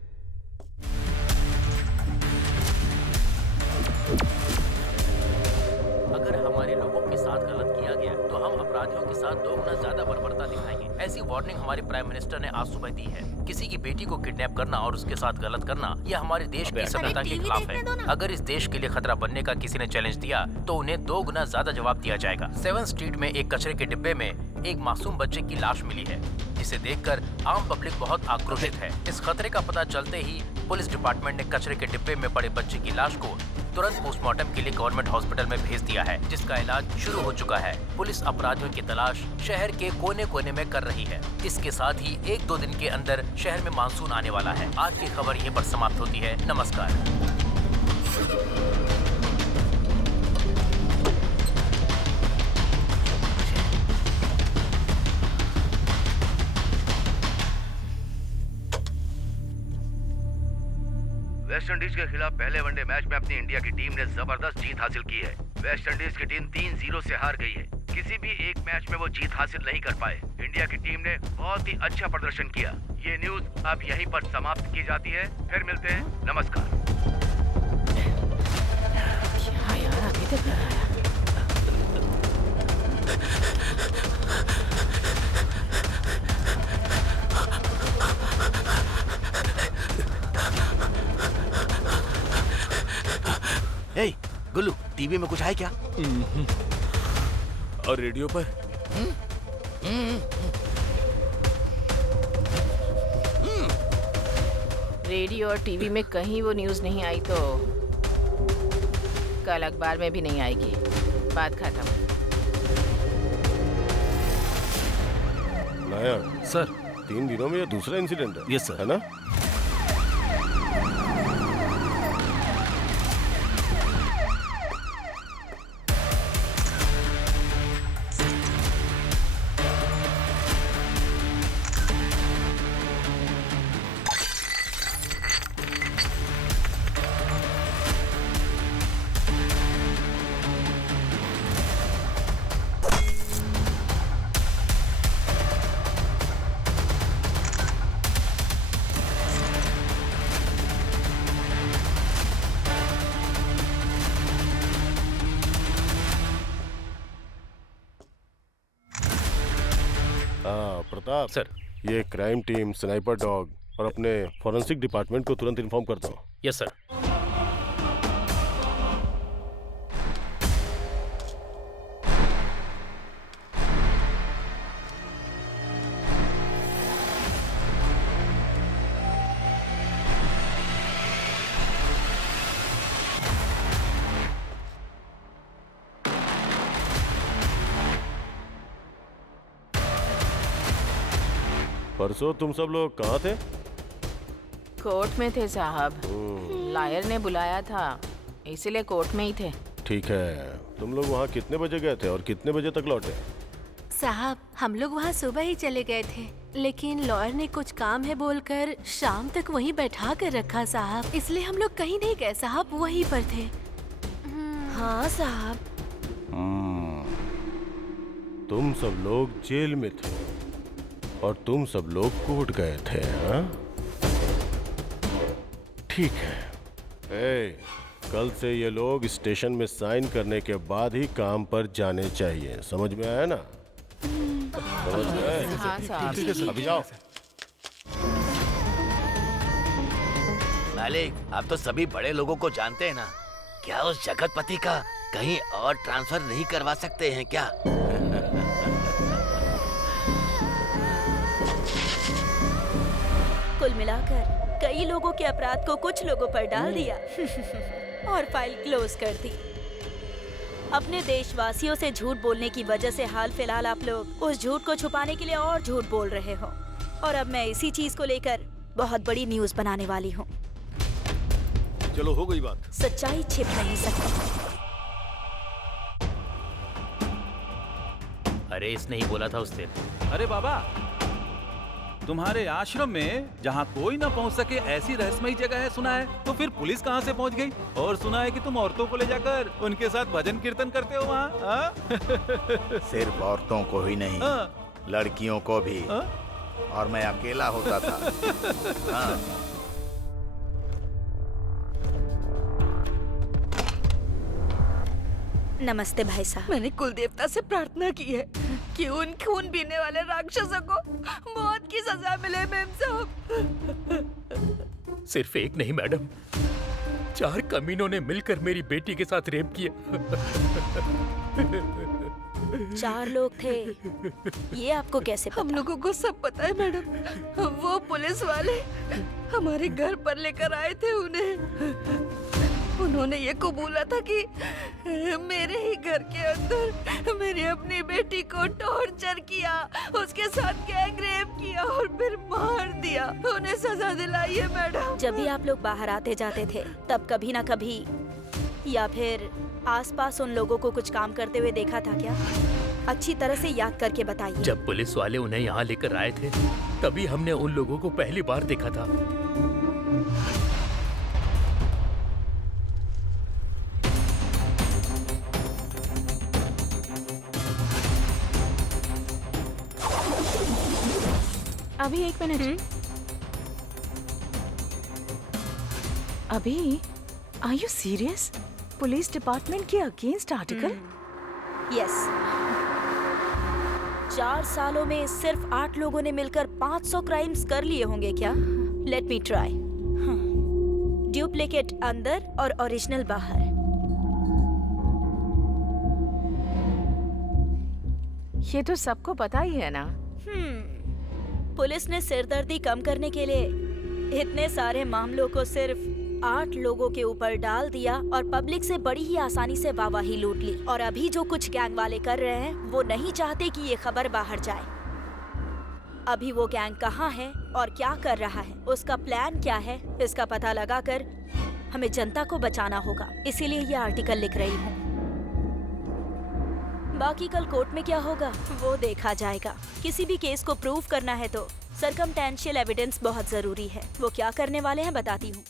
अगर हमारे लोगों के साथ गलत किया गया तो हम अपराधियों के साथ 2 गुना ज्यादा बर्बरता दिखाएंगे। ऐसी वार्निंग हमारे प्राइम मिनिस्टर ने आज सुबह दी है। किसी की बेटी को किडनैप करना और उसके साथ गलत करना यह हमारे देश की सभ्यता के खिलाफ है। अगर इस देश के लिए खतरा बनने का किसी ने चैलेंज दिया तो उन्हें 2 गुना ज्यादा जवाब दिया जाएगा। 7 स्ट्रीट में एक कचरे के डिब्बे में एक मासूम बच्चे की लाश मिली है, जिसे देखकर आम पब्लिक बहुत आक्रोशित है। इस खतरे का पता चलते ही पुलिस डिपार्टमेंट ने कचरे के डिब्बे में पड़े बच्चे की लाश को तुरंत पोस्टमार्टम के लिए गवर्नमेंट हॉस्पिटल में भेज दिया है, जिसका इलाज शुरू हो चुका है। पुलिस अपराधियों की तलाश शहर के कोने कोने में कर रही है। इसके साथ ही 1-2 दिन के अंदर शहर में मानसून आने वाला है। आज की खबर यहीं पर समाप्त होती है। नमस्कार। वेस्ट इंडीज के खिलाफ पहले वनडे मैच में अपनी इंडिया की टीम ने जबरदस्त जीत हासिल की है। वेस्ट इंडीज की टीम 3-0 से हार गई है। किसी भी एक मैच में वो जीत हासिल नहीं कर पाए। इंडिया की टीम ने बहुत ही अच्छा प्रदर्शन किया। ये न्यूज अब यहीं पर समाप्त की जाती है। फिर मिलते हैं, नमस्कार। क्या यार, अभी तक नहीं आया। हे गुल्लू, टीवी में कुछ है क्या? और रेडियो पर? रेडियो और टीवी में कहीं वो न्यूज़ नहीं आई तो कल अखबार में भी नहीं आएगी। बात खत्म। नायक सर, 3 दिनों में ये दूसरा इंसिडेंट है। Yes sir. है ना? प्रताप सर, ये क्राइम टीम, स्नाइपर डॉग और अपने फॉरेंसिक डिपार्टमेंट को तुरंत इन्फॉर्म करता हूँ। Yes sir. परसों तुम सब लोग कहाँ थे? कोर्ट में थे साहब। लायर ने बुलाया था, इसीलिए कोर्ट में ही थे। ठीक है, तुम लोग वहाँ कितने बजे गए थे और कितने बजे तक लौटे? साहब, हम लोग वहाँ सुबह ही चले गए थे, लेकिन लॉयर ने कुछ काम है बोलकर शाम तक वहीं बैठा कर रखा साहब, इसलिए हम लोग कहीं नहीं गए साहब, वहीं पर थे। हाँ साहब। तुम सब लोग जेल में थे और तुम सब लोग कोर्ट गए थे, हाँ? ठीक है। कल से ये लोग स्टेशन में साइन करने के बाद ही काम पर जाने चाहिए, समझ में आया ना? समझ में आया? हाँ साहब। अभी जाओ। मालिक, आप तो सभी बड़े लोगों को जानते हैं ना। क्या उस जगतपति का कहीं और ट्रांसफर नहीं करवा सकते हैं क्या? कुल मिलाकर कई लोगों के अपराध को कुछ लोगों पर डाल दिया और फाइल क्लोज कर दी। अपने देशवासियों से झूठ बोलने की वजह से हाल फिलहाल आप लोग उस झूठ को छुपाने के लिए और झूठ बोल रहे हो, और अब मैं इसी चीज को लेकर बहुत बड़ी न्यूज बनाने वाली हूँ। चलो, हो गई बात। सच्चाई छिप नहीं सकती। अरे इसने ही बोला था उस दिन। अरे बाबा, तुम्हारे आश्रम में जहाँ कोई ना पहुँच सके ऐसी रहस्यमयी जगह है सुना है, तो फिर पुलिस कहाँ से पहुँच गई? और सुना है कि तुम औरतों को ले जाकर उनके साथ भजन कीर्तन करते हो वहाँ। सिर्फ औरतों को ही नहीं, लड़कियों को भी। और मैं अकेला होता था। हाँ। नमस्ते भाई साहब। मैंने कुल देवता से प्रार्थना की है कि उन खून पीने वाले राक्षसों को मौत की सजा मिले मेम साहब। सिर्फ एक नहीं मैडम, 4 कमीनों ने मिलकर मेरी बेटी के साथ रेप किया। 4 लोग थे, ये आपको कैसे पता? हम लोगों को सब पता है मैडम। वो पुलिस वाले हमारे घर पर लेकर आए थे उन्हें। उन्होंने ये कबूला था कि मेरे ही घर के अंदर मेरी अपनी बेटी को टॉर्चर किया, उसके साथ गैंग रेप किया और फिर मार दिया। उन्हें सजा दिलाई है मैडम। जब भी आप लोग बाहर आते जाते थे तब कभी ना कभी या फिर आसपास उन लोगों को कुछ काम करते हुए देखा था क्या? अच्छी तरह से याद करके बताइए। जब पुलिस वाले उन्हें यहाँ लेकर आए थे तभी हमने उन लोगों को पहली बार देखा था। अभी 1 मिनट। अभी are you serious? Police department के अगेंस्ट आर्टिकल? यस। 4 सालों में सिर्फ 8 लोगों ने मिलकर 500 क्राइम्स कर लिए होंगे क्या? Let me try. डुप्लीकेट अंदर और ओरिजिनल बाहर। ये तो सबको पता ही है ना। पुलिस ने सिरदर्दी कम करने के लिए इतने सारे मामलों को सिर्फ 8 लोगों के ऊपर डाल दिया और पब्लिक से बड़ी ही आसानी से वाहवाही लूट ली। और अभी जो कुछ गैंग वाले कर रहे हैं वो नहीं चाहते कि ये खबर बाहर जाए। अभी वो गैंग कहाँ है और क्या कर रहा है, उसका प्लान क्या है, इसका पता लगाकर हमें जनता को बचाना होगा। इसीलिए ये आर्टिकल लिख रही हूँ। बाकी कल कोर्ट में क्या होगा वो देखा जाएगा। किसी भी केस को प्रूव करना है तो सर्कमटेंशियल एविडेंस बहुत जरूरी है। वो क्या करने वाले हैं बताती हूँ।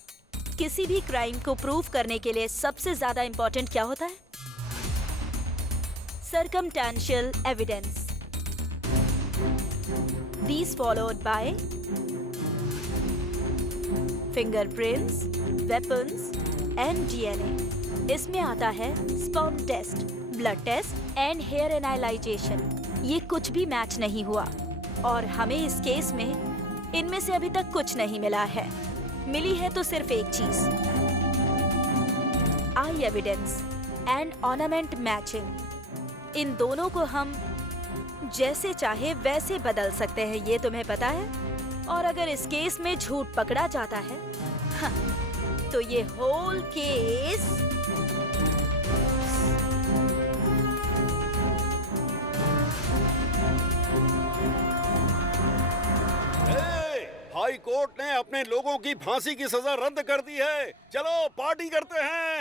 किसी भी क्राइम को प्रूव करने के लिए सबसे ज्यादा इम्पोर्टेंट क्या होता है? Circumstantial evidence. These followed by fingerprints, weapons and DNA. इसमें आता है sperm test, blood test and hair analyzation. ये कुछ भी मैच नहीं हुआ और हमें इस केस में इनमें से अभी तक कुछ नहीं मिला है। मिली है तो सिर्फ एक चीज, आई एविडेंस एंड ऑर्नामेंट मैचिंग। इन दोनों को हम जैसे चाहे वैसे बदल सकते हैं, ये तुम्हें पता है। और अगर इस केस में झूठ पकड़ा जाता है तो ये होल केस हाई कोर्ट ने अपने लोगों की फांसी की सजा रद्द कर दी है। चलो पार्टी करते हैं।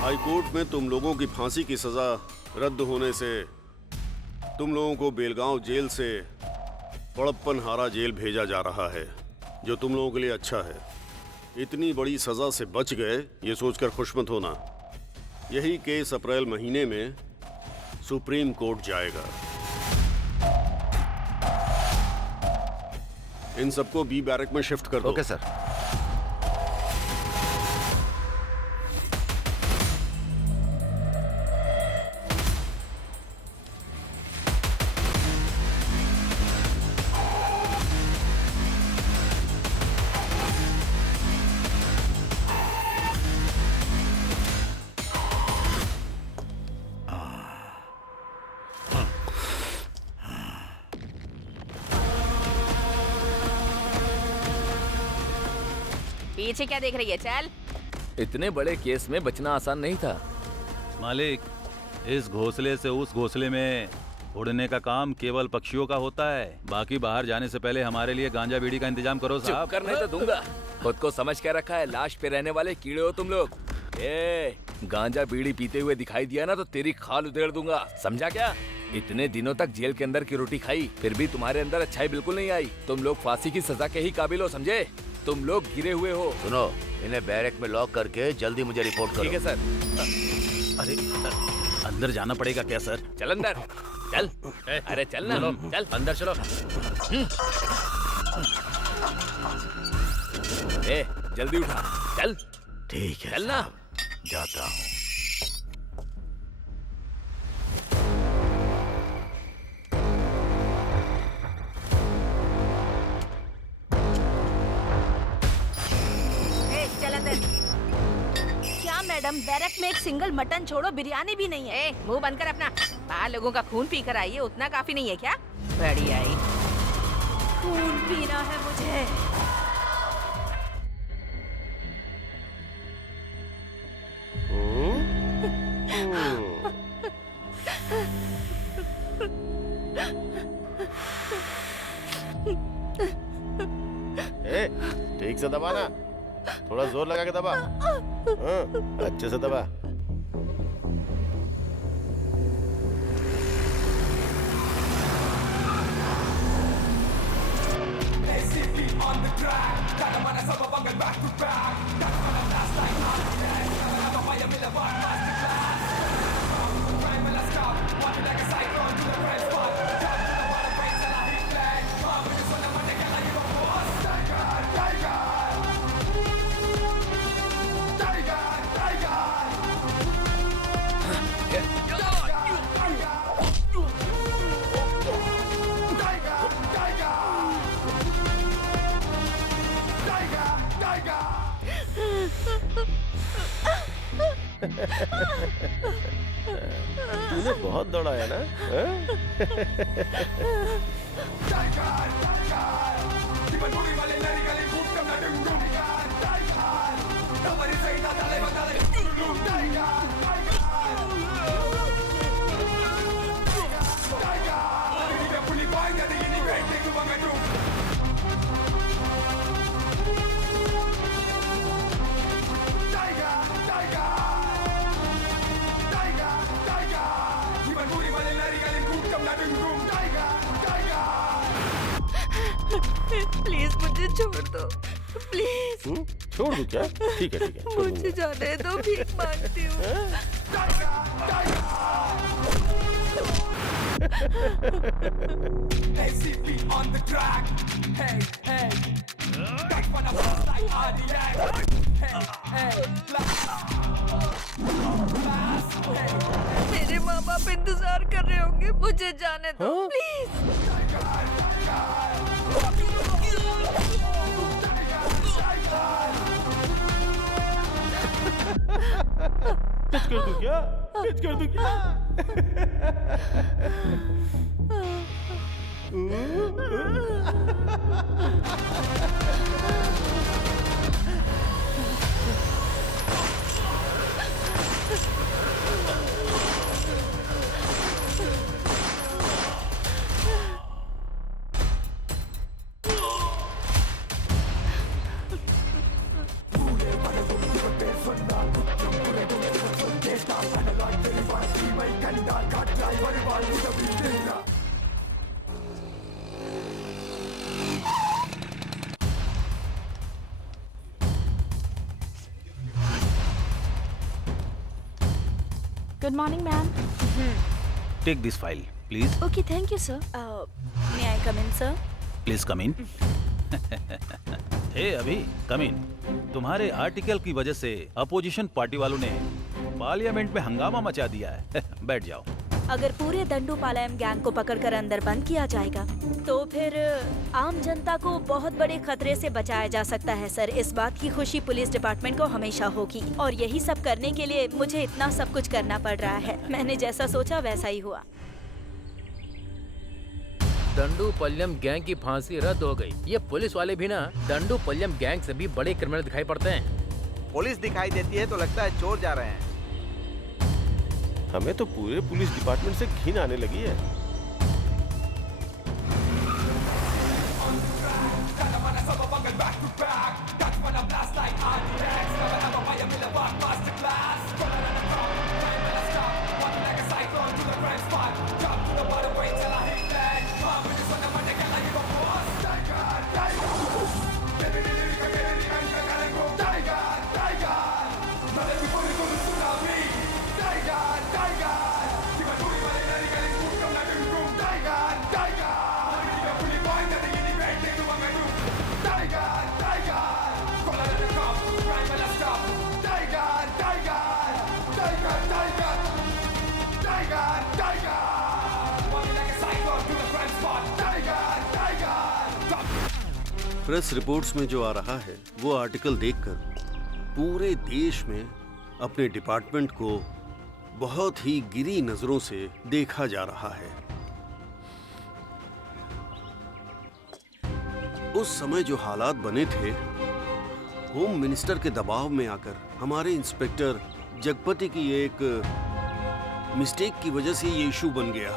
हाई कोर्ट में तुम लोगों की फांसी की सजा रद्द होने से तुम लोगों को बेलगांव जेल से बड़प्पन हारा जेल भेजा जा रहा है, जो तुम लोगों के लिए अच्छा है। इतनी बड़ी सजा से बच गए ये सोचकर खुश मत होना। यही केस अप्रैल महीने में सुप्रीम कोर्ट जाएगा। इन सबको बी बैरक में शिफ्ट कर दो। Okay sir. पीछे क्या देख रही है? चल। इतने बड़े केस में बचना आसान नहीं था। मालिक, इस घोंसले से उस घोंसले में उड़ने का काम केवल पक्षियों का होता है। बाकी बाहर जाने से पहले हमारे लिए गांजा बीड़ी का इंतजाम करो साहब। चुप करने तो दूंगा। खुद को समझ के रखा है, लाश पे रहने वाले कीड़े हो तुम लोग। गांजा बीड़ी पीते हुए दिखाई दिया ना तो तेरी खाल उधेड़ दूंगा, समझा क्या? इतने दिनों तक जेल के अंदर की रोटी खाई, फिर भी तुम्हारे अंदर अच्छाई बिल्कुल नहीं आई। तुम लोग फांसी की सजा के ही काबिल हो, समझे? तुम लोग गिरे हुए हो। सुनो, इन्हें बैरक में लॉक करके जल्दी मुझे रिपोर्ट करो। ठीक है सर। अरे अंदर जाना पड़ेगा क्या सर? चल अंदर, चल। अरे चल ना, चल अंदर चलो। जल्दी उठा, चल। ठीक है, चल ना। जाता हूँ। मैडम, बैरक में एक सिंगल मटन छोड़ो बिरयानी भी नहीं है। ए, मुंह बंद कर अपना। बाहर लोगों का खून पी कर आई है, उतना काफी नहीं है क्या? बड़ी आई। खून पीना है मुझे। ठीक से दबा ना, थोड़ा जोर लगा के दबा। हाँ, अच्छे से दबा। तूने बहुत दौड़ा है ना? प्लीज मुझे छोड़ दो, प्लीज। छोड़ दूं क्या? ठीक है, छोड़ मुझे दूंगा। जाने दो, भीख मांगती हूँ। मेरे माँ बाप इंतजार कर रहे होंगे, मुझे जाने दो, प्लीज। टच कर दूं क्या? टच कर दूं क्या? Good morning, ma'am. Take this file please. Okay, thank you, sir. May I come in, sir? Please come in. Hey अभी कम इन। तुम्हारे आर्टिकल की वजह से अपोजिशन पार्टी वालों ने पार्लियामेंट में हंगामा मचा दिया है। बैठ जाओ। अगर पूरे दंडूपालयम गैंग को पकड़कर अंदर बंद किया जाएगा तो फिर आम जनता को बहुत बड़े खतरे से बचाया जा सकता है सर। इस बात की खुशी पुलिस डिपार्टमेंट को हमेशा होगी और यही सब करने के लिए मुझे इतना सब कुछ करना पड़ रहा है। मैंने जैसा सोचा वैसा ही हुआ। दंडूपल्यम गैंग की फांसी रद्द हो गई। ये पुलिस वाले भी ना दंडूपल्यम गैंग से भी बड़े क्रिमिनल दिखाई पड़ते हैं। पुलिस दिखाई देती है तो लगता है चोर जा रहे हैं। हमें तो पूरे पुलिस डिपार्टमेंट से घिन आने लगी है। प्रेस रिपोर्ट्स में जो आ रहा है वो आर्टिकल देखकर पूरे देश में अपने डिपार्टमेंट को बहुत ही गिरी नजरों से देखा जा रहा है। उस समय जो हालात बने थे, होम मिनिस्टर के दबाव में आकर हमारे इंस्पेक्टर जगपति की एक मिस्टेक की वजह से ये इशू बन गया।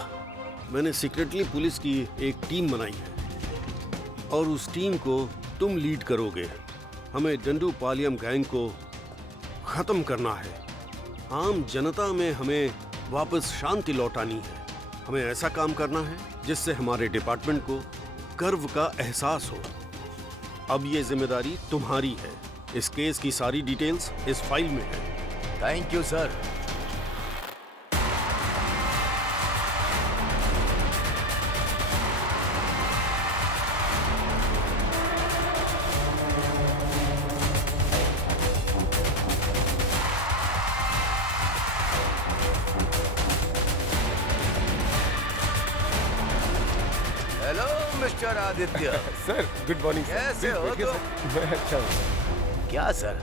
मैंने सीक्रेटली पुलिस की एक टीम बनाई है और उस टीम को तुम लीड करोगे। हमें डंडूपालियम गैंग को खत्म करना है। आम जनता में हमें वापस शांति लौटानी है। हमें ऐसा काम करना है जिससे हमारे डिपार्टमेंट को गर्व का एहसास हो। अब ये जिम्मेदारी तुम्हारी है। इस केस की सारी डिटेल्स इस फाइल में है। Thank you sir. Hello mister Aditya. Sir good morning. कैसे हो तुम? मैं अच्छा हूँ। क्या सर,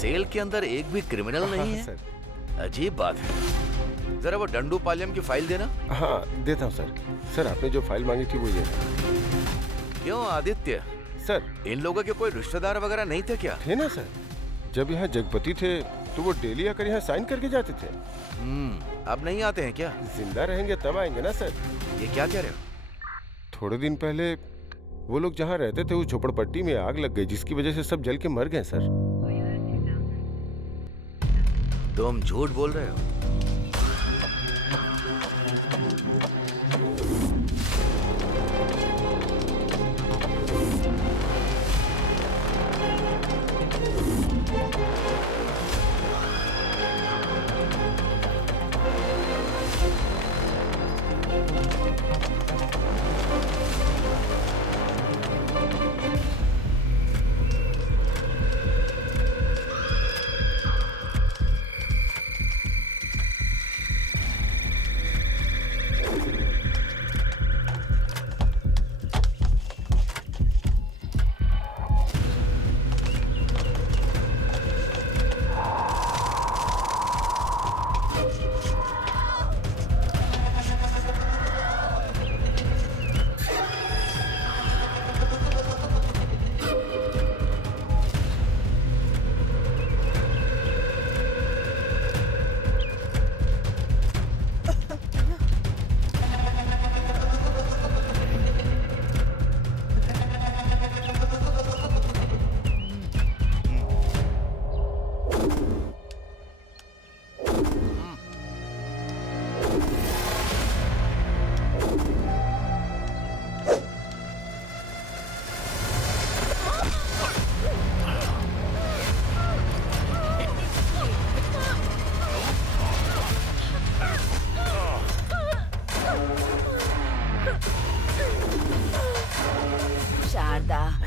सेल के अंदर एक भी क्रिमिनल नहीं है? सर अजीब बात है। जरा वो डंडूपालियम की फाइल देना। हाँ देता हूँ सर। सर आपने जो फाइल मांगी थी वो ये है। क्यों आदित्य, सर इन लोगों के कोई रिश्तेदार वगैरह नहीं थे क्या? थे ना सर। जब यहाँ जगपति थे तो वो डेली आकर यहाँ साइन करके जाते थे। अब नहीं आते हैं क्या? जिंदा रहेंगे तब आएंगे ना सर। ये क्या कह रहे हो? थोड़े दिन पहले वो लोग जहाँ रहते थे उस झोपड़पट्टी में आग लग गई, जिसकी वजह से सब जल के मर गए सर। तुम झूठ बोल रहे हो?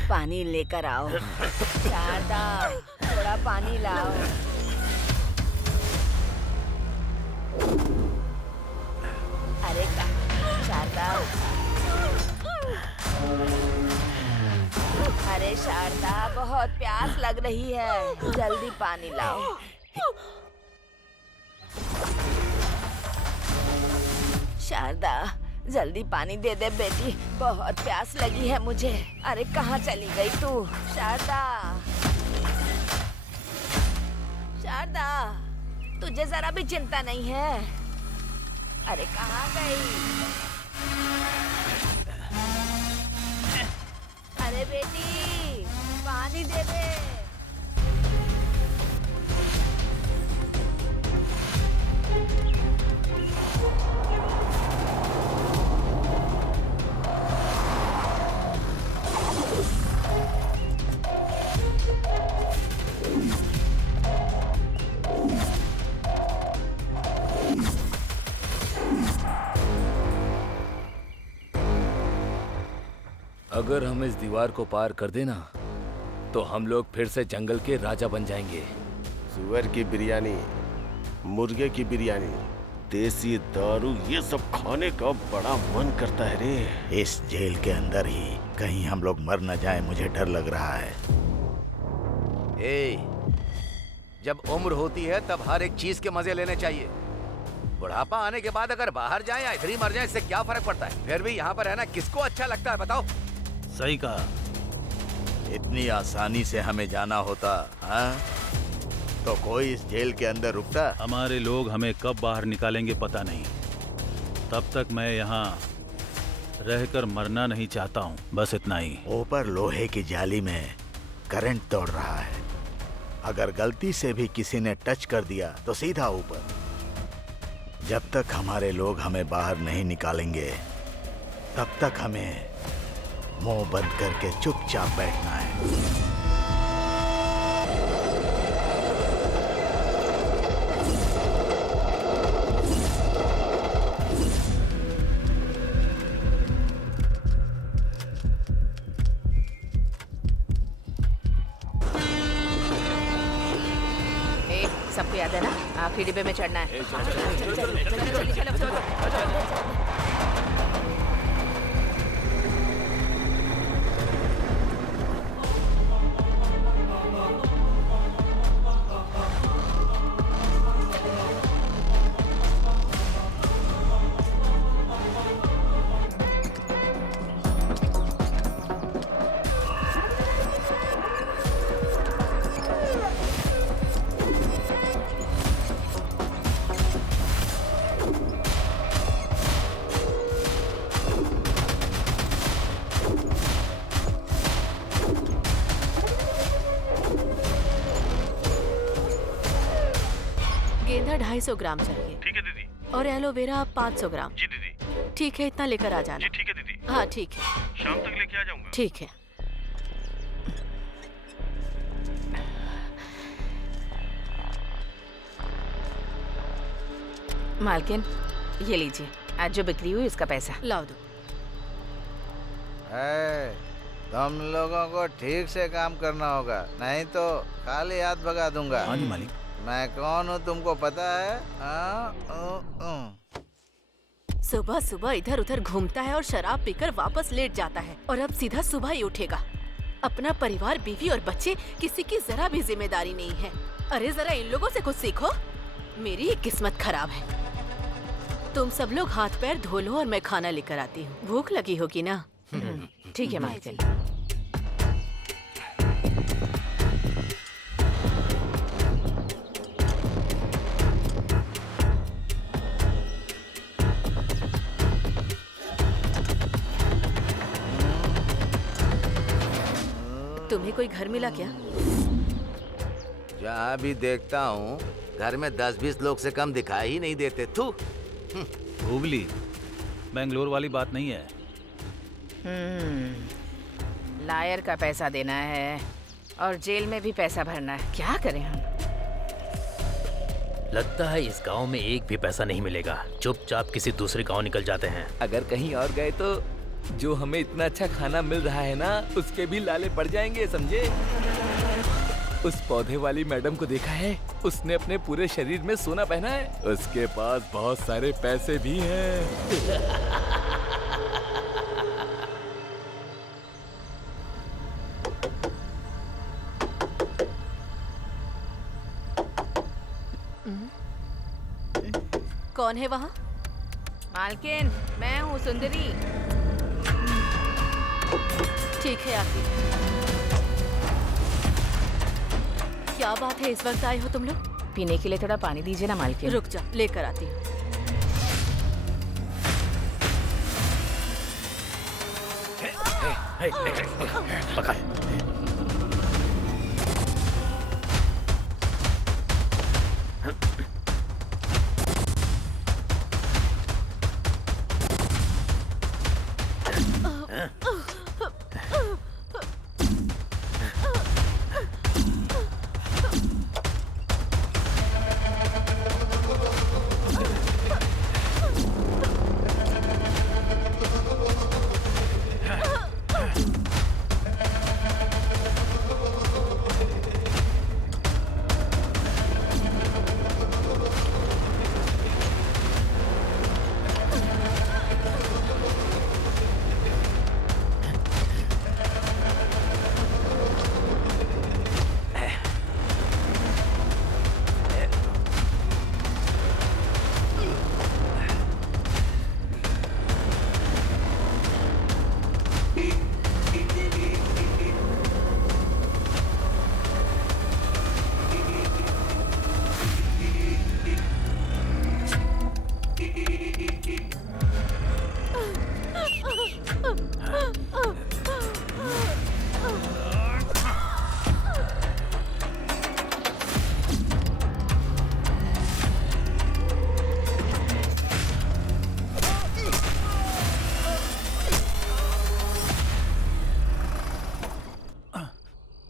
पानी लेकर आओ। शारदा, थोड़ा पानी लाओ। अरे शारदा, अरे शारदा, बहुत प्यास लग रही है, जल्दी पानी लाओ। शारदा, जल्दी पानी दे दे बेटी, बहुत प्यास लगी है मुझे। अरे कहाँ चली गई तू? शारदा, शारदा, तुझे जरा भी चिंता नहीं है? अरे कहाँ गई? अरे बेटी, पानी दे दे। अगर हम इस दीवार को पार कर देना तो हम लोग फिर से जंगल के राजा बन जाएंगे। सुअर की बिरयानी, मुर्गे की बिरयानी, देसी दारू, ये सब खाने का बड़ा मन करता है रे। इस जेल के अंदर ही कहीं हम लोग मर न जाए, मुझे डर लग रहा है। ए, जब उम्र होती है तब हर एक चीज के मजे लेने चाहिए। बुढ़ापा आने के बाद अगर बाहर जाएं या इधर ही मर जाएं, इससे क्या फर्क पड़ता है? फिर भी यहाँ पर रहना किसको अच्छा लगता है बताओ? सही कहा। इतनी आसानी से हमें जाना होता, हाँ? तो कोई इस जेल के अंदर रुकता? हमारे लोग हमें कब बाहर निकालेंगे पता नहीं। तब तक मैं यहाँ रहकर मरना नहीं चाहता हूँ, बस इतना ही। ऊपर लोहे की जाली में करंट दौड़ रहा है। अगर गलती से भी किसी ने टच कर दिया तो सीधा ऊपर। जब तक हमारे लोग हमें बाहर नहीं निकालेंगे तब तक हमें मुंह बंद करके चुपचाप बैठना है। सबको याद है ना, आखिरी डिब्बे में चढ़ना है। गेंदा 250 ग्राम चाहिए। ठीक है दीदी। और एलोवेरा 500 ग्राम। जी दीदी। ठीक है, इतना लेकर आ जाना। जी ठीक है दीदी। हाँ ठीक है, शाम तक लेके आ जाऊंगा। ठीक है। मालकिन, ये लीजिए, आज जो बिक्री हुई उसका पैसा। लाओ दो। तुम लोगों को ठीक से काम करना होगा, नहीं तो खाली हाथ भगा दूंगा। हाँ जी मालिक। मैं कौन हूँ तुमको पता है? सुबह सुबह इधर उधर घूमता है और शराब पीकर वापस लेट जाता है, और अब सीधा सुबह ही उठेगा। अपना परिवार, बीवी और बच्चे, किसी की जरा भी जिम्मेदारी नहीं है। अरे जरा इन लोगों से कुछ सीखो। मेरी किस्मत खराब है। तुम सब लोग हाथ पैर धो लो और मैं खाना लेकर आती हूँ। भूख लगी होगी ना? ठीक है मालकिन। तुम्हें कोई घर मिला क्या? जहाँ भी देखता हूँ घर में 10-20 लोग से कम दिखाई ही नहीं देते। तू हुबली बेंगलोर वाली बात नहीं है। लायर का पैसा देना है और जेल में भी पैसा भरना है। क्या करें हम? लगता है इस गांव में एक भी पैसा नहीं मिलेगा। चुपचाप किसी दूसरे गांव निकल जाते हैं। अगर कहीं और गए तो जो हमें इतना अच्छा खाना मिल रहा है ना, उसके भी लाले पड़ जाएंगे, समझे? उस पौधे वाली मैडम को देखा है? उसने अपने पूरे शरीर में सोना पहना है। उसके पास बहुत सारे पैसे भी हैं। कौन है वहाँ? मालकिन, मैं हूँ सुंदरी। ठीक है आती। क्या बात है, इस वक्त आए हो तुम लोग? पीने के लिए थोड़ा पानी दीजिए ना मालकिन। रुक जा, लेकर आती हूँ। पकड़।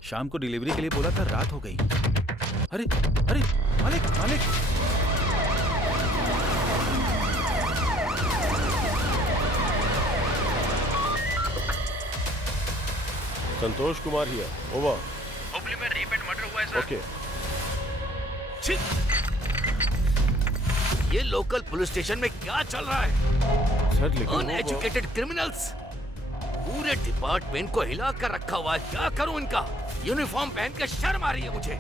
शाम को डिलीवरी के लिए बोला था, रात हो गई। अरे अरे मालिक मालिक, संतोष कुमार हियर, ओवर। हुबली में रेप एंड मर्डर हुआ है सर। ओके। ये लोकल पुलिस स्टेशन में क्या चल रहा है? सर लेकिन अनएजुकेटेड क्रिमिनल्स पूरे डिपार्टमेंट को हिला कर रखा हुआ है। क्या करूं इनका? यूनिफॉर्म पहन के शर्म आ रही है मुझे।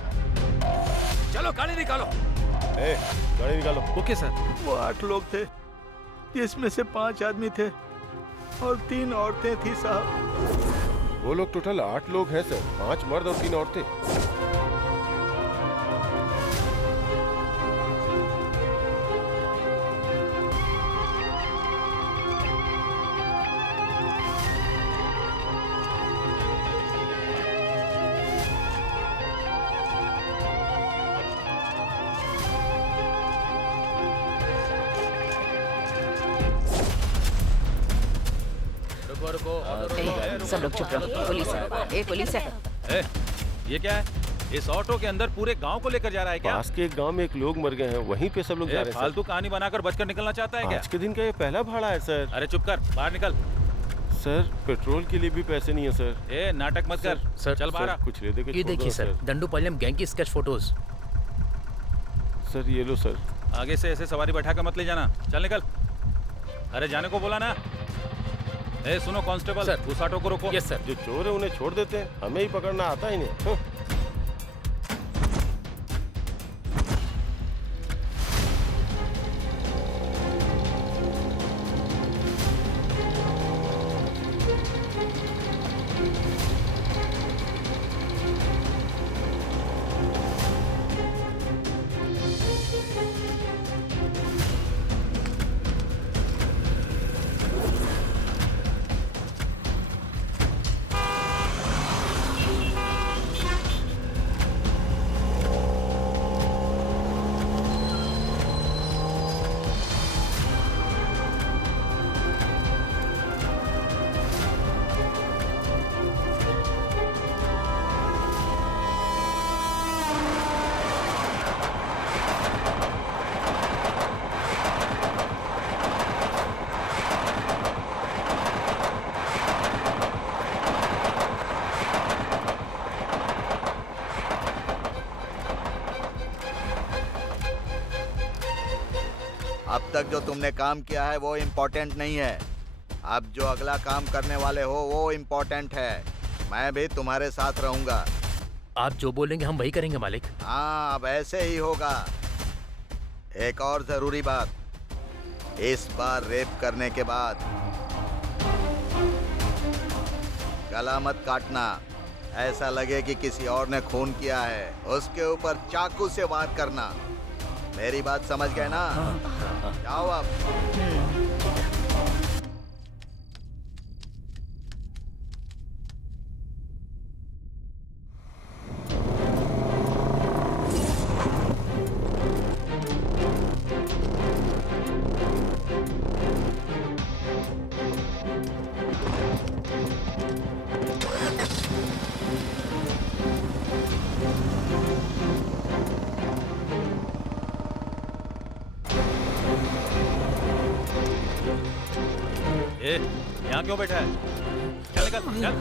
चलो गाड़ी निकालो। गाड़ी निकालो। Okay sir. वो 8 लोग थे, जिसमें से 5 आदमी थे और 3 औरतें थी साहब। वो लोग टोटल 8 लोग हैं सर, 5 मर्द और 3 औरतें। सब लोग चुप रहो। पुलिस है, पुलिस है। ये क्या है? इस ऑटो के अंदर पूरे गांव को लेकर जा रहा है क्या? पास के एक गांव में एक लोग मर गए हैं, वहीं पे सब लोग जा रहे हैं। फालतू कहानी बनाकर बचकर निकलना चाहता है क्या? आज के दिन का ये पहला भाड़ा है सर। अरे चुप कर, बाहर निकल। सर पेट्रोल के लिए भी पैसे नहीं है सर। नाटक मत कर। सर, चल बाहर। कुछ ले दे के ये छोड़ दो देखिए सर, दंडूपालयम गैंग की स्केच फोटोज। सर ये लो सर। आगे से ऐसे सवारी बैठा कर मत ले जाना। चल निकल। अरे जाने को बोला ना। सुनो कांस्टेबल, सर, उस ऑटो को रोको। Yes sir. जो चोर है उन्हें छोड़ देते हैं, हमें ही पकड़ना आता ही नहीं। अब तक जो तुमने काम किया है वो इम्पोर्टेंट नहीं है। अब जो अगला काम करने वाले हो वो इम्पोर्टेंट है। मैं भी तुम्हारे साथ रहूंगा। आप जो बोलेंगे हम वही करेंगे मालिक। हाँ, अब ऐसे ही होगा। एक और जरूरी बात, इस बार रेप करने के बाद गला मत काटना। ऐसा लगे कि किसी और ने खून किया है, उसके ऊपर चाकू से वार करना। मेरी बात समझ गए ना? जाओ अब। यहाँ क्यों बैठा है? चल निकल, चल।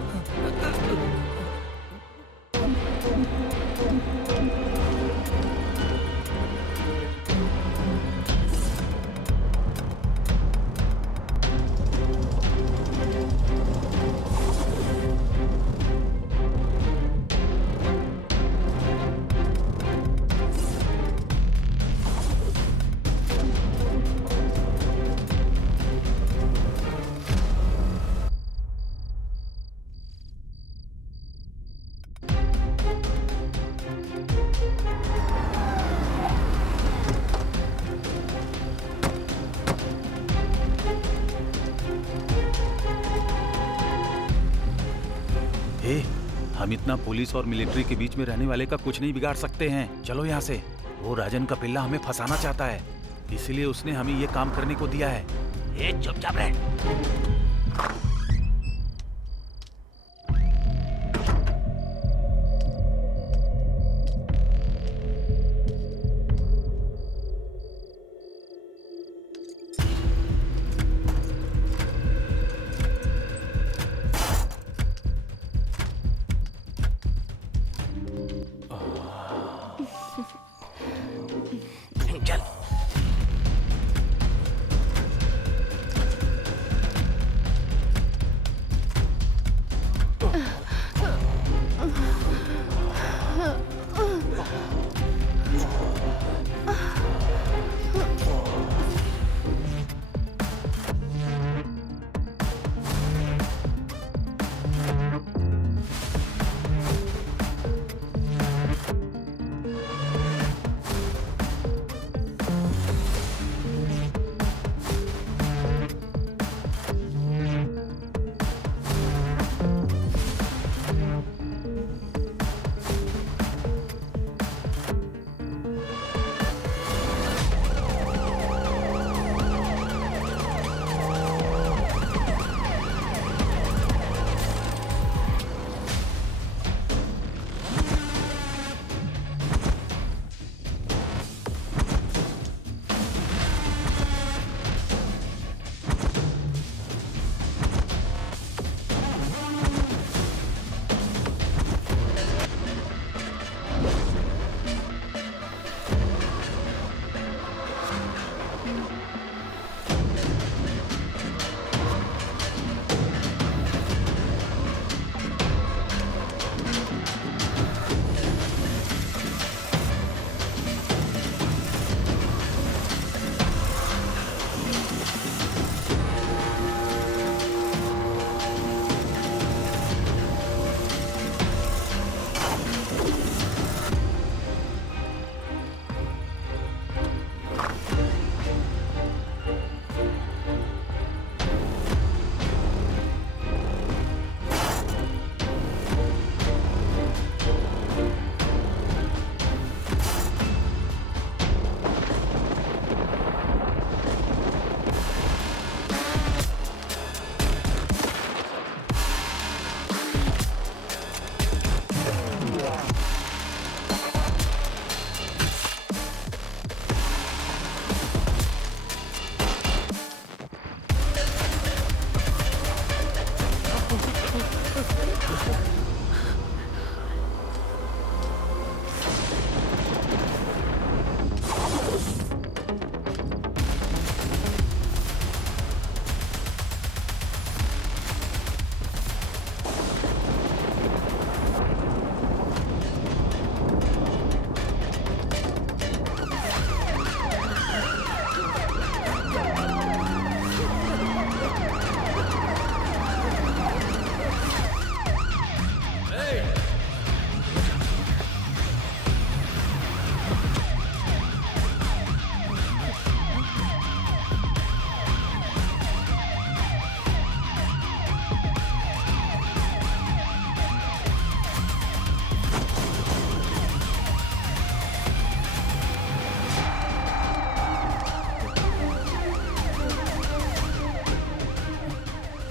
हम इतना पुलिस और मिलिट्री के बीच में रहने वाले का कुछ नहीं बिगाड़ सकते हैं। चलो यहाँ से। वो राजन का पिल्ला हमें फंसाना चाहता है, इसलिए उसने हमें ये काम करने को दिया है। चुपचाप रह।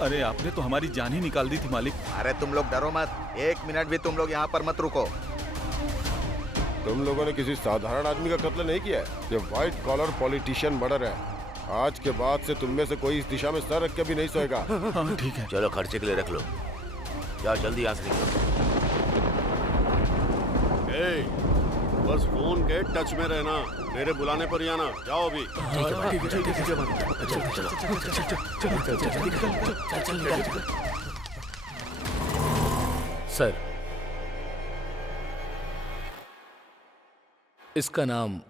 अरे आपने तो हमारी जान ही निकाल दी थी मालिक। अरे तुम लोग डरो मत, 1 मिनट भी तुम लोग यहाँ पर मत रुको। तुम लोगों ने किसी साधारण आदमी का कत्ल नहीं किया है, ये व्हाइट कॉलर पॉलिटिशियन मर्डर है। आज के बाद से तुम में से कोई इस दिशा में सर रख के भी नहीं सोएगा। हाँ ठीक है। चलो खर्चे के लिए रख लो। जाओ जल्दी यहाँ से निकलो। बस फोन के टच में रहना, मेरे बुलाने पर ही आना। जाओ अभी। सर, इसका नाम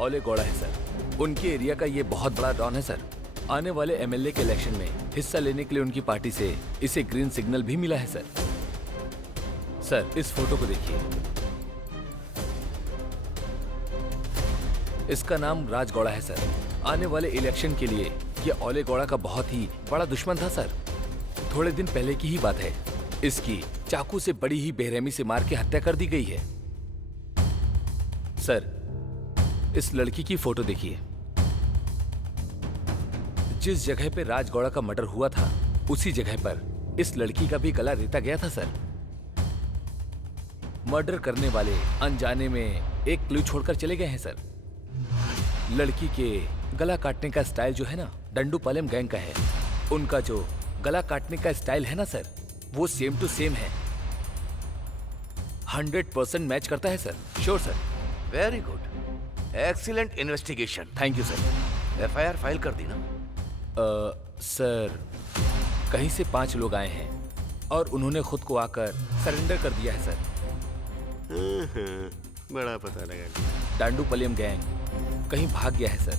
ओले गौड़ा है सर। उनके एरिया का ये बहुत बड़ा डॉन है सर। आने वाले एमएलए के इलेक्शन में हिस्सा लेने के लिए उनकी पार्टी से इसे ग्रीन सिग्नल भी मिला है सर। सर, इस फोटो को देखिए। इसका नाम राज गौड़ा है सर। आने वाले इलेक्शन के लिए ये ओले गौड़ा का बहुत ही बड़ा दुश्मन था सर। थोड़े दिन पहले की ही बात है, इसकी चाकू से बड़ी ही बेरहमी से मार के हत्या कर दी गई है। सर, इस लड़की की फोटो देखिए। जिस जगह पे राज गौड़ा का मर्डर हुआ था, उसी जगह पर इस लड़की का भी गला रेता गया था सर। मर्डर करने वाले अनजाने में एक क्लू छोड़कर चले गए हैं सर। लड़की के गला काटने का स्टाइल जो है ना, डंडूपालम गैंग का है। उनका जो गला काटने का स्टाइल है ना सर, वो सेम टू सेम है। 100% मैच करता है sir. Sure sir. Very good, excellent investigation. Thank you sir. FIR file कर दी ना? सर, कहीं से 5 लोग आए हैं और उन्होंने खुद को आकर सरेंडर कर दिया है सर। बड़ा पता लगा। डांडूपलियम गैंग कहीं भाग गया है सर।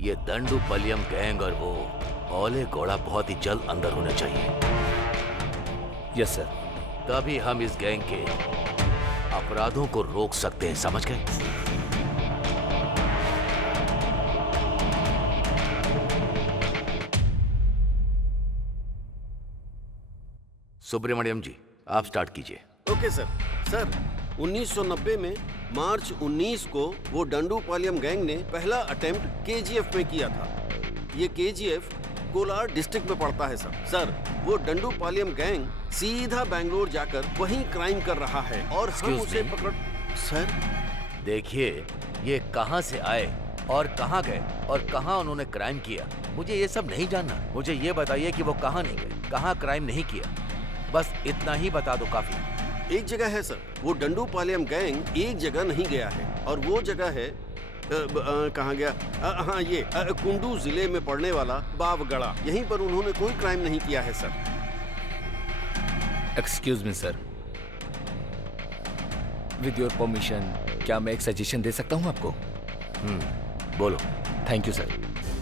ये दंडूपलियम गैंग और वो ओले गौड़ा बहुत ही जल्द अंदर होने चाहिए। Yes sir. तभी हम इस गैंग के अपराधों को रोक सकते हैं, समझ गए? सुब्रमण्यम जी, आप स्टार्ट कीजिए। Okay sir. सर, 1990 में मार्च 19 को वो डंडूपालयम गैंग ने पहला अटेम्प्ट केजीएफ में किया था। ये केजीएफ कोलार डिस्ट्रिक्ट में पड़ता है सर। सर, वो डंडूपालयम गैंग सीधा बैंगलोर जाकर वहीं क्राइम कर रहा है और हम उसे पकड़। सर देखिए, ये कहां से आए और कहां गए और कहां उन्होंने क्राइम किया, मुझे ये सब नहीं जानना। मुझे ये बताइए कि वो कहां नहीं गए, कहां क्राइम नहीं किया। बस इतना ही बता दो, काफी। एक जगह है सर, वो डंडूपालयम गैंग एक जगह नहीं गया है और वो जगह है कहाँ गया? हाँ, ये कुंडू जिले में पड़ने वाला बावगढ़ा। यहीं पर उन्होंने कोई क्राइम नहीं किया है sir. Excuse me sir, with your permission क्या मैं एक सजेशन दे सकता हूं आपको? बोलो। Thank you sir.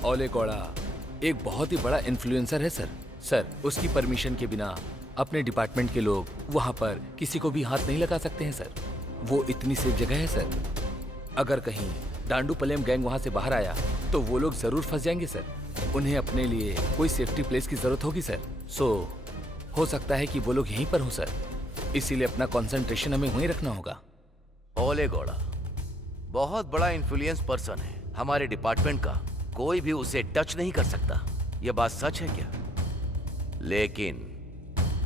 ओले गौड़ा एक बहुत ही बड़ा इन्फ्लुएंसर है सर। सर, उसकी परमिशन के बिना अपने डिपार्टमेंट के लोग वहां पर किसी को भी हाथ नहीं लगा सकते हैं सर। वो इतनी सेफ जगह है सर। अगर कहीं डांडूपलियम गैंग वहां से बाहर आया तो वो लोग जरूर फंस जाएंगे सर। उन्हें अपने लिए कोई सेफ्टी प्लेस की जरूरत होगी सर। सो हो सकता है कि वो लोग यहीं पर हो सर। इसीलिए अपना कंसंट्रेशन हमें वहीं रखना होगा। ओले गौड़ा बहुत बड़ा इन्फ्लुएंस पर्सन है हमारे डिपार्टमेंट का। कोई भी उसे टच नहीं कर सकता। यह बात सच है क्या? लेकिन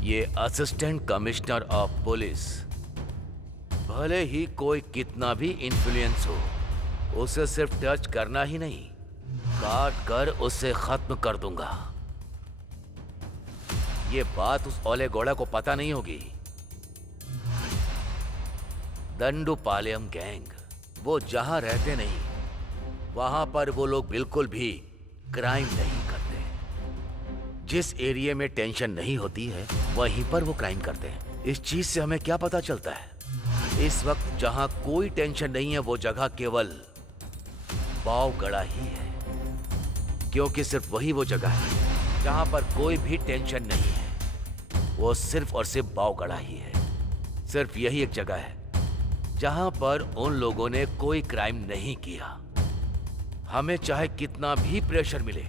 ये असिस्टेंट कमिश्नर ऑफ पुलिस, भले ही कोई कितना भी इन्फ्लुएंस हो, उसे सिर्फ टच करना ही नहीं, काट कर उसे खत्म कर दूंगा। ये बात उस ओले गौड़ा को पता नहीं होगी। दंडूपालयम गैंग वो जहां रहते नहीं, वहां पर वो लोग बिल्कुल भी क्राइम नहीं करते। जिस एरिया में टेंशन नहीं होती है, वहीं पर वो क्राइम करते हैं। इस चीज से हमें क्या पता चलता है? इस वक्त जहां कोई टेंशन नहीं है, वो जगह केवल बावगढ़ा ही है। क्योंकि सिर्फ वही वो जगह है जहां पर कोई भी टेंशन नहीं है। वो सिर्फ और सिर्फ बावगढ़ा ही है। सिर्फ यही एक जगह है जहां पर उन लोगों ने कोई क्राइम नहीं किया। हमें चाहे कितना भी प्रेशर मिले,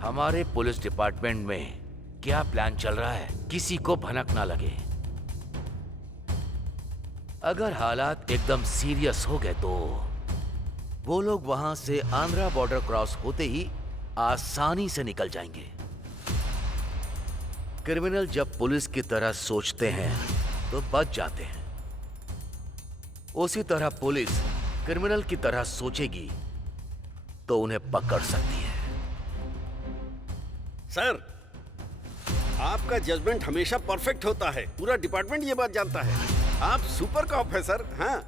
हमारे पुलिस डिपार्टमेंट में क्या प्लान चल रहा है, किसी को भनक ना लगे। अगर हालात एकदम सीरियस हो गए तो वो लोग वहां से आंध्रा बॉर्डर क्रॉस होते ही आसानी से निकल जाएंगे। क्रिमिनल जब पुलिस की तरह सोचते हैं तो बच जाते हैं, उसी तरह पुलिस क्रिमिनल की तरह सोचेगी तो उन्हें पकड़ सकती है। सर, आपका जजमेंट हमेशा परफेक्ट होता है। पूरा डिपार्टमेंट ये बात जानता है। आप सुपर कॉप है सर। हाँ,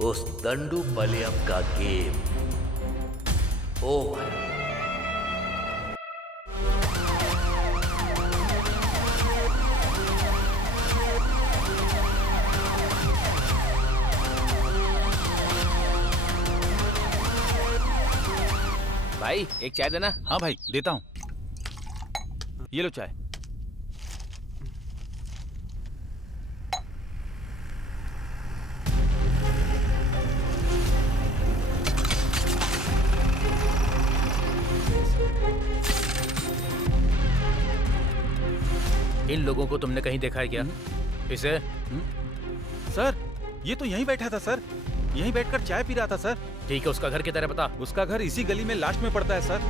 उस दंडू पलियम का गेम ओवर। भाई एक चाय देना। हाँ भाई देता हूँ, ये लो चाय। इन लोगों को तुमने कहीं देखा है क्या? इसे? सर ये तो यहीं बैठा था सर, यहीं बैठकर चाय पी रहा था सर। ठीक है, उसका घर किधर है पता? उसका घर इसी गली में लास्ट में पड़ता है सर।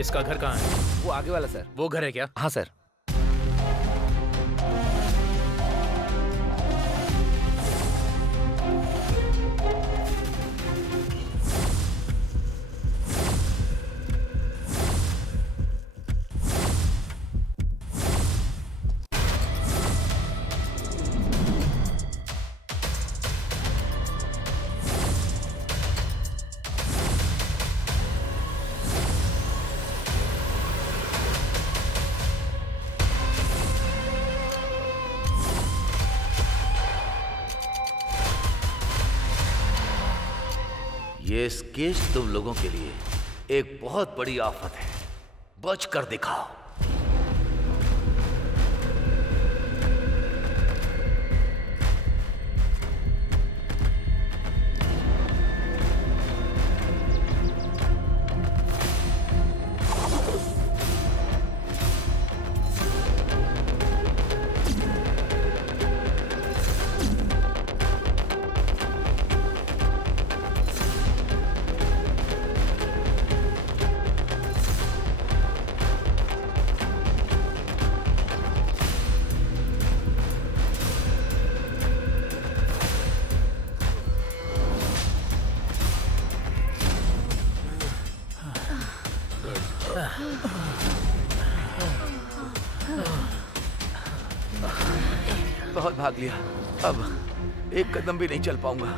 इसका घर कहाँ है? वो आगे वाला सर। वो घर है क्या? हाँ सर। ये केस तुम लोगों के लिए एक बहुत बड़ी आफत है, बच कर दिखाओ। बहुत भाग लिया, अब एक कदम भी नहीं चल पाऊंगा।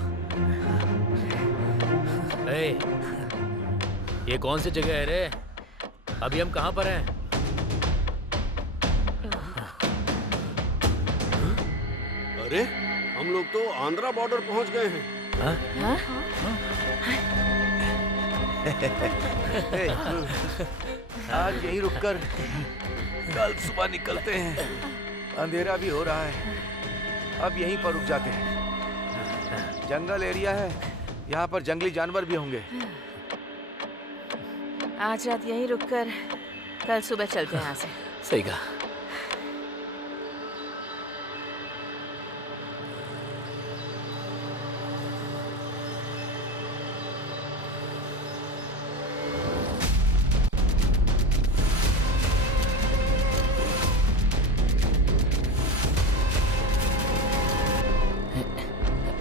ए, ये कौन सी जगह है रे? अभी हम कहाँ पर हैं? अरे हम लोग तो आंध्रा बॉर्डर पहुंच गए हैं। आज यहीं रुककर कल सुबह निकलते हैं। अंधेरा भी हो रहा है, अब यहीं पर रुक जाते हैं। जंगल एरिया है, यहाँ पर जंगली जानवर भी होंगे। आज रात यहीं रुककर कल सुबह चलते हैं यहाँ से। सही कहा।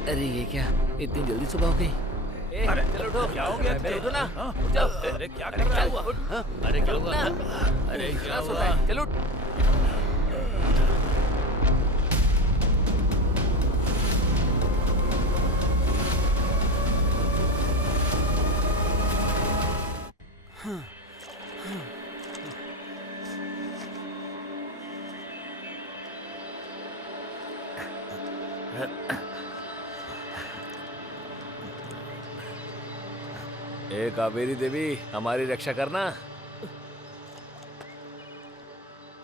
अरे ये क्या, इतनी जल्दी सुबह हो गई? अरे चलो उठो। क्या हो गया? चलो उठो ना। चलो। अरे क्या कर रहा है? अरे क्या हुआ? अरे क्या हुआ? चलो। ए कावेरी देवी, हमारी रक्षा करना।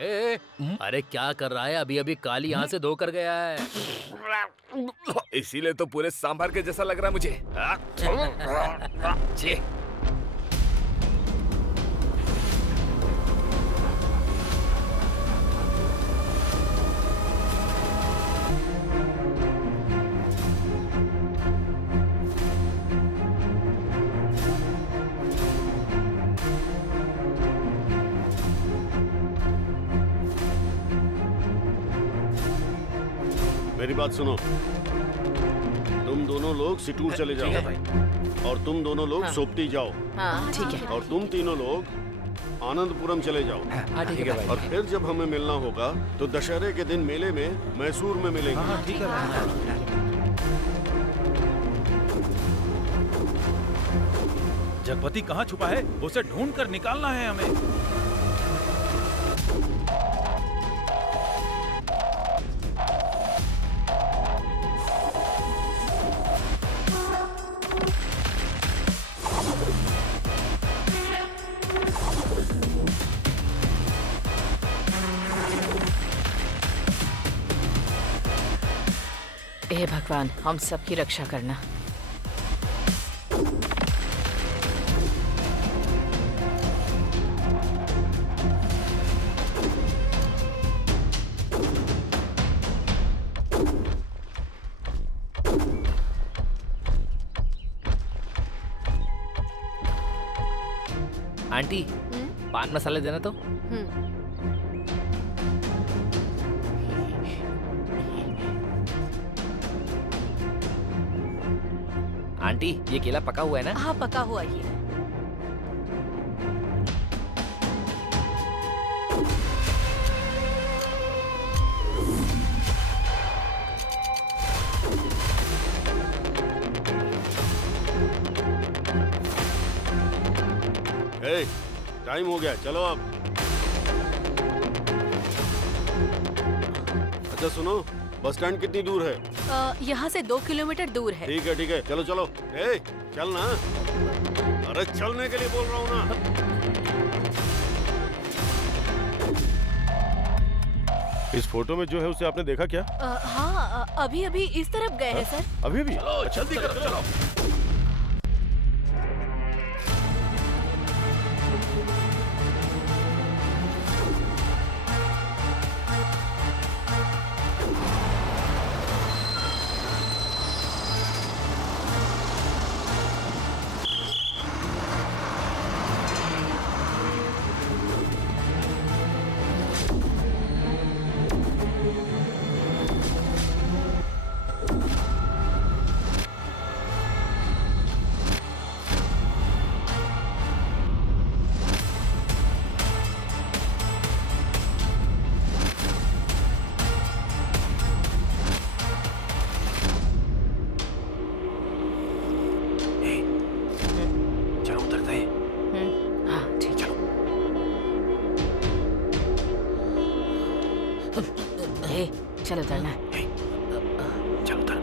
ए, अरे क्या कर रहा है? अभी अभी काली यहाँ से धोकर गया है। इसीलिए तो पूरे सांभर के जैसा लग रहा है मुझे। छी। मेरी बात सुनो, तुम दोनों लोग सिटूर चले जाओ और तुम दोनों लोग सोपती जाओ। हाँ ठीक है। और तुम तीनों लोग आनंदपुरम चले जाओ। ठीक है भाई। और फिर जब हमें मिलना होगा तो दशहरे के दिन मेले में मैसूर में मिलेंगे। ठीक है भाई। जगपति कहाँ छुपा है? उसे ढूंढ कर निकालना है हमें। हे भगवान, हम सबकी रक्षा करना। आंटी, पान मसाले देना तो। आंटी, ये केला पका हुआ है ना? हाँ पका हुआ ही है। ए, टाइम हो गया, चलो अब। अच्छा सुनो, बस स्टैंड कितनी दूर है? यहाँ से 2 किलोमीटर दूर है। ठीक है, चलो चलो। ए, चल ना। अरे चलने के लिए बोल रहा हूँ ना। इस फोटो में जो है उसे आपने देखा क्या? हाँ, अभी अभी इस तरफ गए हैं सर। अभी भी? जल्दी करो, चलो। चलो उतरना। चल उतर।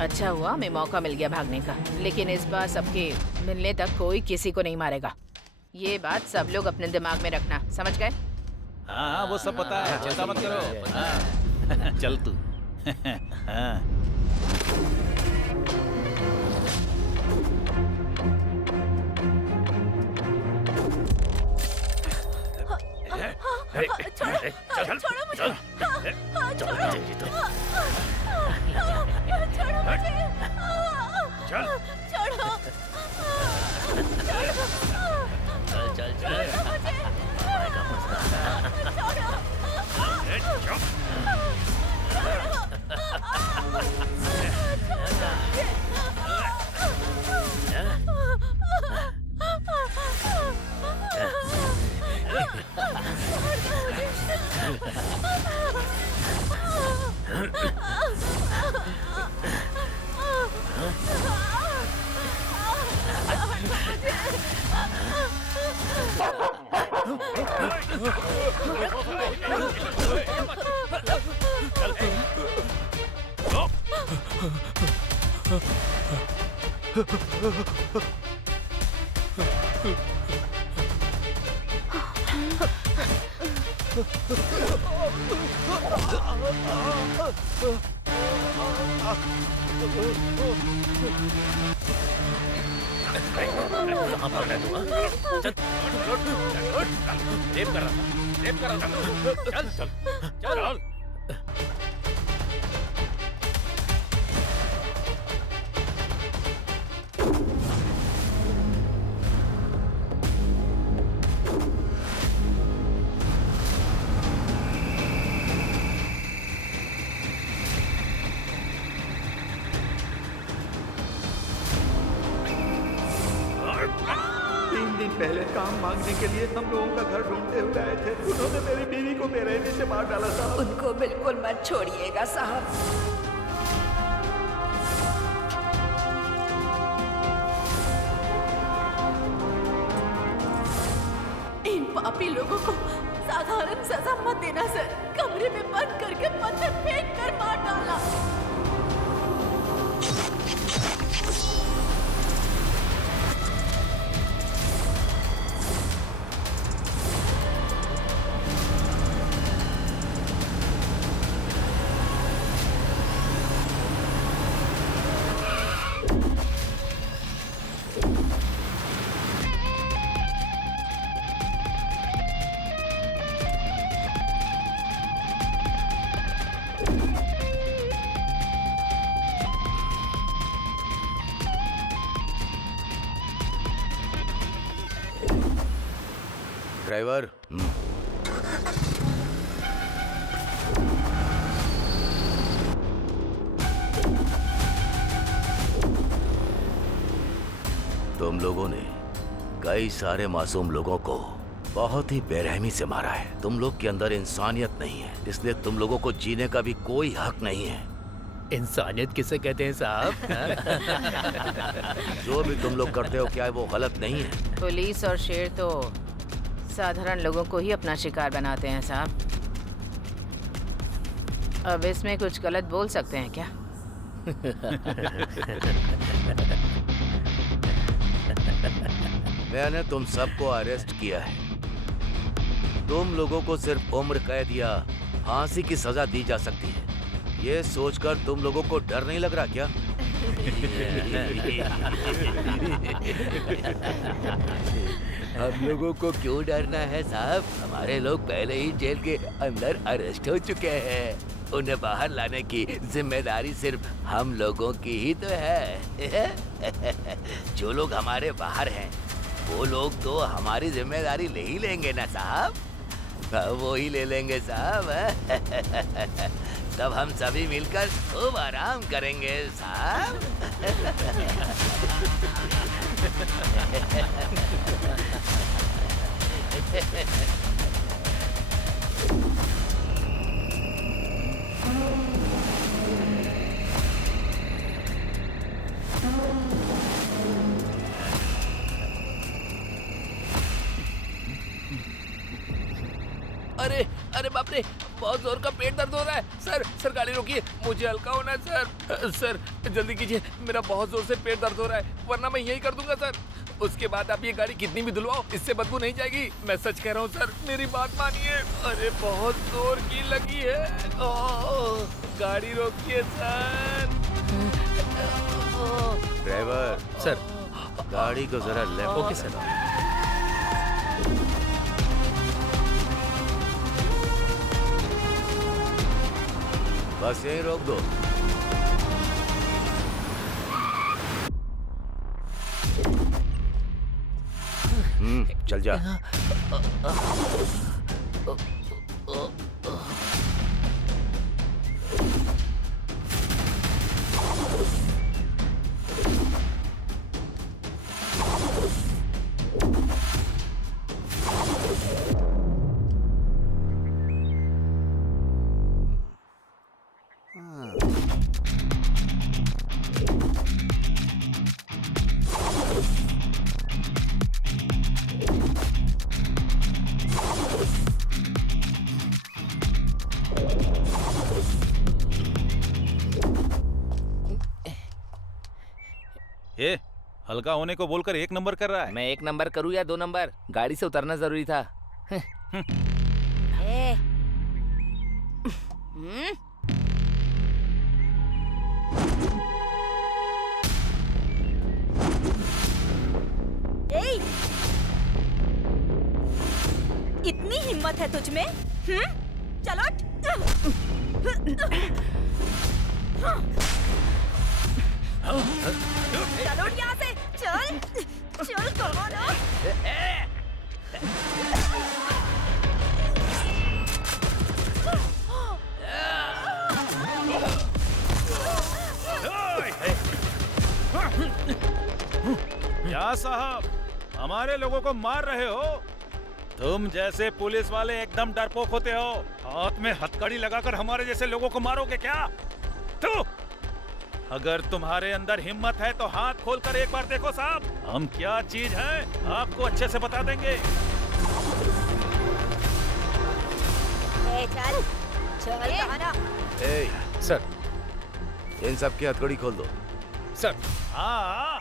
अच्छा हुआ हमें मौका मिल गया भागने का, लेकिन इस बार सबके मिलने तक कोई किसी को नहीं मारेगा। ये बात सब लोग अपने दिमाग में रखना, समझ गए? हाँ, वो सब पता है, चिंता मत करो। हाँ। चल तू। हाँ। छोड़ो मुझे। छोड़ो मुझे। छोड़ो। कहाँ भाग रहा है तू, हाँ? चल रेप कर रहा था, रेप कर रहा था। चल चल चल राहुल। पहले काम मांगने के लिए हम लोगों का घर ढूंढते हुए आए थे। उन्होंने मेरी बीवी को बेरहमी से मार डाला साहब। उनको बिल्कुल मत छोड़िएगा साहब। इन पापी लोगों को साधारण सजा मत देना सर। कमरे में बंद करके पत्थर फेंक कर मार डाला। ड्राइवर, तुम लोगों ने कई सारे मासूम लोगों को बहुत ही बेरहमी से मारा है। तुम लोग के अंदर इंसानियत नहीं है, इसलिए तुम लोगों को जीने का भी कोई हक नहीं है। इंसानियत किसे कहते हैं साहब? जो भी तुम लोग करते हो क्या वो गलत नहीं है? पुलिस और शेर तो साधारण लोगों को ही अपना शिकार बनाते हैं साहब। अब इसमें कुछ गलत बोल सकते हैं क्या? मैंने तुम सबको अरेस्ट किया है। तुम लोगों को सिर्फ उम्र कैद या फांसी की सजा दी जा सकती है। ये सोचकर तुम लोगों को डर नहीं लग रहा क्या? हम लोगों को क्यों डरना है साहब? हमारे लोग पहले ही जेल के अंदर अरेस्ट हो चुके हैं। उन्हें बाहर लाने की जिम्मेदारी सिर्फ हम लोगों की ही तो है। जो लोग हमारे बाहर हैं वो लोग तो हमारी जिम्मेदारी ले ही लेंगे ना साहब। वो ही ले लेंगे साहब। तब हम सभी मिलकर खूब आराम करेंगे साहब। अरे अरे बाप रे, बहुत जोर का पेट दर्द हो रहा है। सर गाड़ी रोकिए, मुझे हल्का होना है सर। जल्दी कीजिए, मेरा बहुत जोर से पेट दर्द हो रहा है, वरना मैं यही कर दूंगा सर। उसके बाद आप ये गाड़ी कितनी भी धुलवाओ, इससे बदबू नहीं जाएगी। मैं सच कह रहा हूँ सर, मेरी बात मानिए। अरे बहुत जोर की लगी है। गाड़ी रोकिए सर। ड्राइवर सर, गाड़ी को जरा लेफ्ट। Okay sir. बस यहीं रोक दो। चल जा। ए, हल्का होने को बोलकर 1 नंबर कर रहा है। मैं 1 नंबर करूँ या 2 नंबर? गाड़ी से उतरना जरूरी था। ए, ए, इतनी हिम्मत है तुझ में? चलो चलो यहाँ से, चल चल कमानो। क्या साहब, हमारे लोगों को मार रहे हो? तुम जैसे पुलिस वाले एकदम डरपोक होते हो। हाथ में हथकड़ी लगाकर हमारे जैसे लोगों को मारोगे क्या? तो अगर तुम्हारे अंदर हिम्मत है तो हाथ खोलकर एक बार देखो साहब, हम क्या चीज है आपको अच्छे से बता देंगे। चल चल कहाना। ए, सर। इन सब की हथकड़ी खोल दो। सर। हाँ,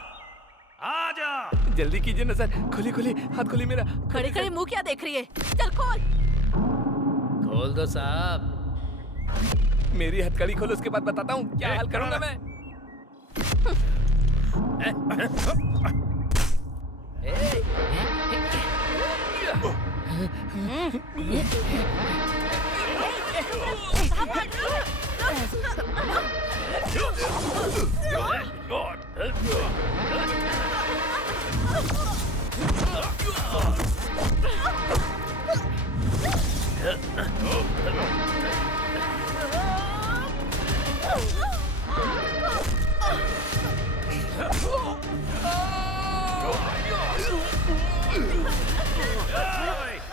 आ जा। जल्दी कीजिए ना सर, खोली खोली, हाथ खोली मेरा। खड़े खड़े मुंह क्या देख रही है? चल खोल। खोल दो साहब। मेरी हथकड़ी खोलो, उसके बाद बताता हूँ क्या हाल करूंगा मैं।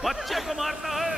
बच्चे को मारता है।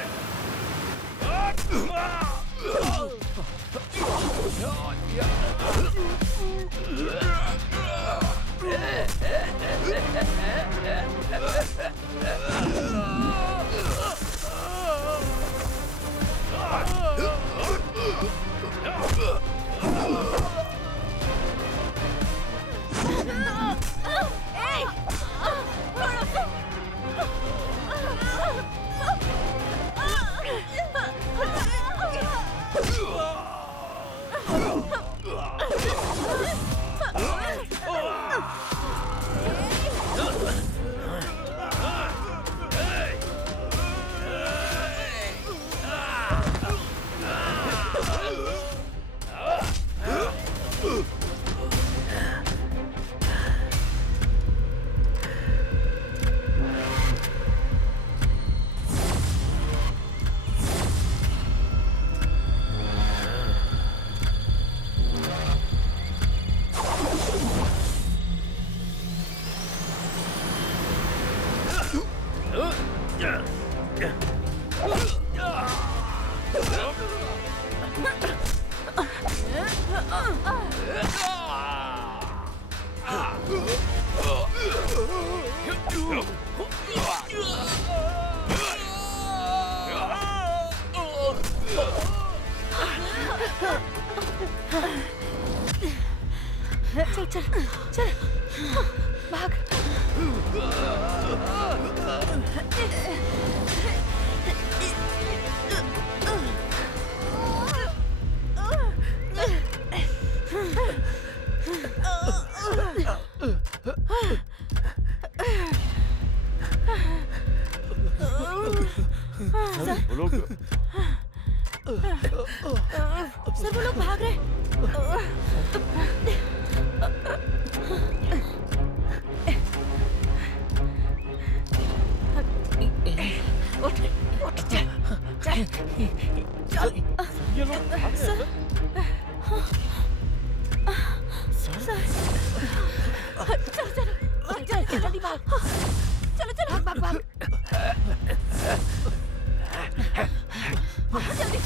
चल चल चल भाग। सर वो लोग भाग रहे। उठ उठ चल चल चल। ये लोग भाग रहे हैं। चल चल चल चल जल्दी भाग। चलो चलो भाग भाग भाग। जल्दी।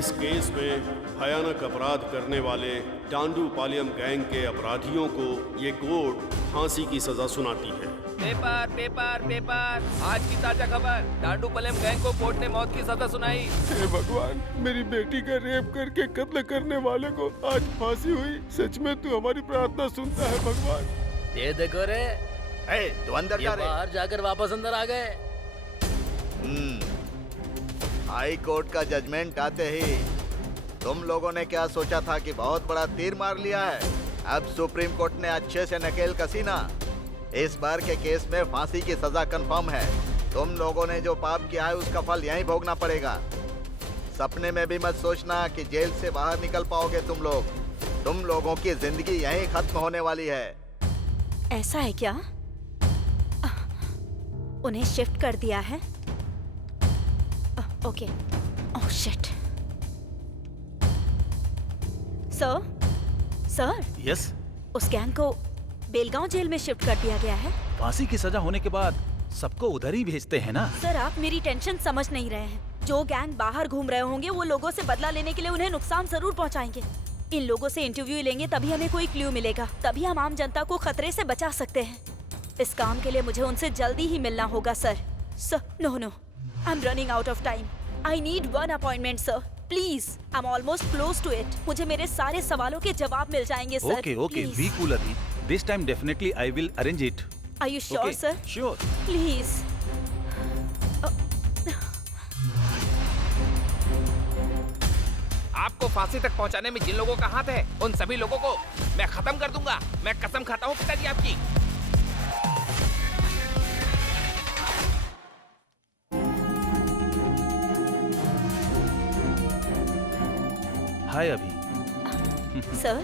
इस केस में भयानक अपराध करने वाले टांडू पालियम गैंग के अपराधियों को ये कोर्ट फांसी की सजा सुनाती है। पेपर पेपर पेपर, आज की ताजा खबर, डांडू पलेम गैंग को कोर्ट ने मौत की सजा सुनाई। हे भगवान, मेरी बेटी का रेप करके कत्ल करने वाले को आज फांसी हुई। सच में तू हमारी प्रार्थना सुनता है भगवान। ये देखो रे, तू अंदर जा रे। बाहर जाकर वापस अंदर आ गए। हाई कोर्ट का जजमेंट आते ही तुम लोगों ने क्या सोचा था कि बहुत बड़ा तीर मार लिया है? अब सुप्रीम कोर्ट ने अच्छे से नकेल कसी ना। इस बार के केस में फांसी की सजा कंफर्म है। तुम लोगों ने जो पाप किया है उसका फल यहीं भोगना पड़ेगा। सपने में भी मत सोचना कि जेल से बाहर निकल पाओगे तुम लोग। तुम लोगों की जिंदगी यहीं खत्म होने वाली है। ऐसा है क्या? उन्हें शिफ्ट कर दिया है? Okay. Oh shit. Sir yes, उस गैंग को बेलगांव जेल में शिफ्ट कर दिया गया है। फांसी की सजा होने के बाद सबको उधर ही भेजते हैं ना। सर आप मेरी टेंशन समझ नहीं रहे हैं। जो गैंग बाहर घूम रहे होंगे वो लोगों से बदला लेने के लिए उन्हें नुकसान जरूर पहुंचाएंगे। इन लोगों से इंटरव्यू लेंगे तभी हमें कोई क्लू मिलेगा, तभी हम आम जनता को खतरे से बचा सकते हैं। इस काम के लिए मुझे उनसे जल्दी ही मिलना होगा sir. No I am running out of time. I need one appointment sir, please. I am almost close to it. मुझे मेरे सारे सवालों के जवाब मिल जाएंगे सर। ओके, बी कूल अभी। This time definitely I will arrange it. Are you sure, Okay, sir? Sure. Please. आपको फांसी तक पहुंचाने में जिन लोगों का हाथ है, उन सभी लोगों को मैं खत्म कर दूंगा। मैं कसम खाता हूँ पिताजी आपकी। हाय अभी। सर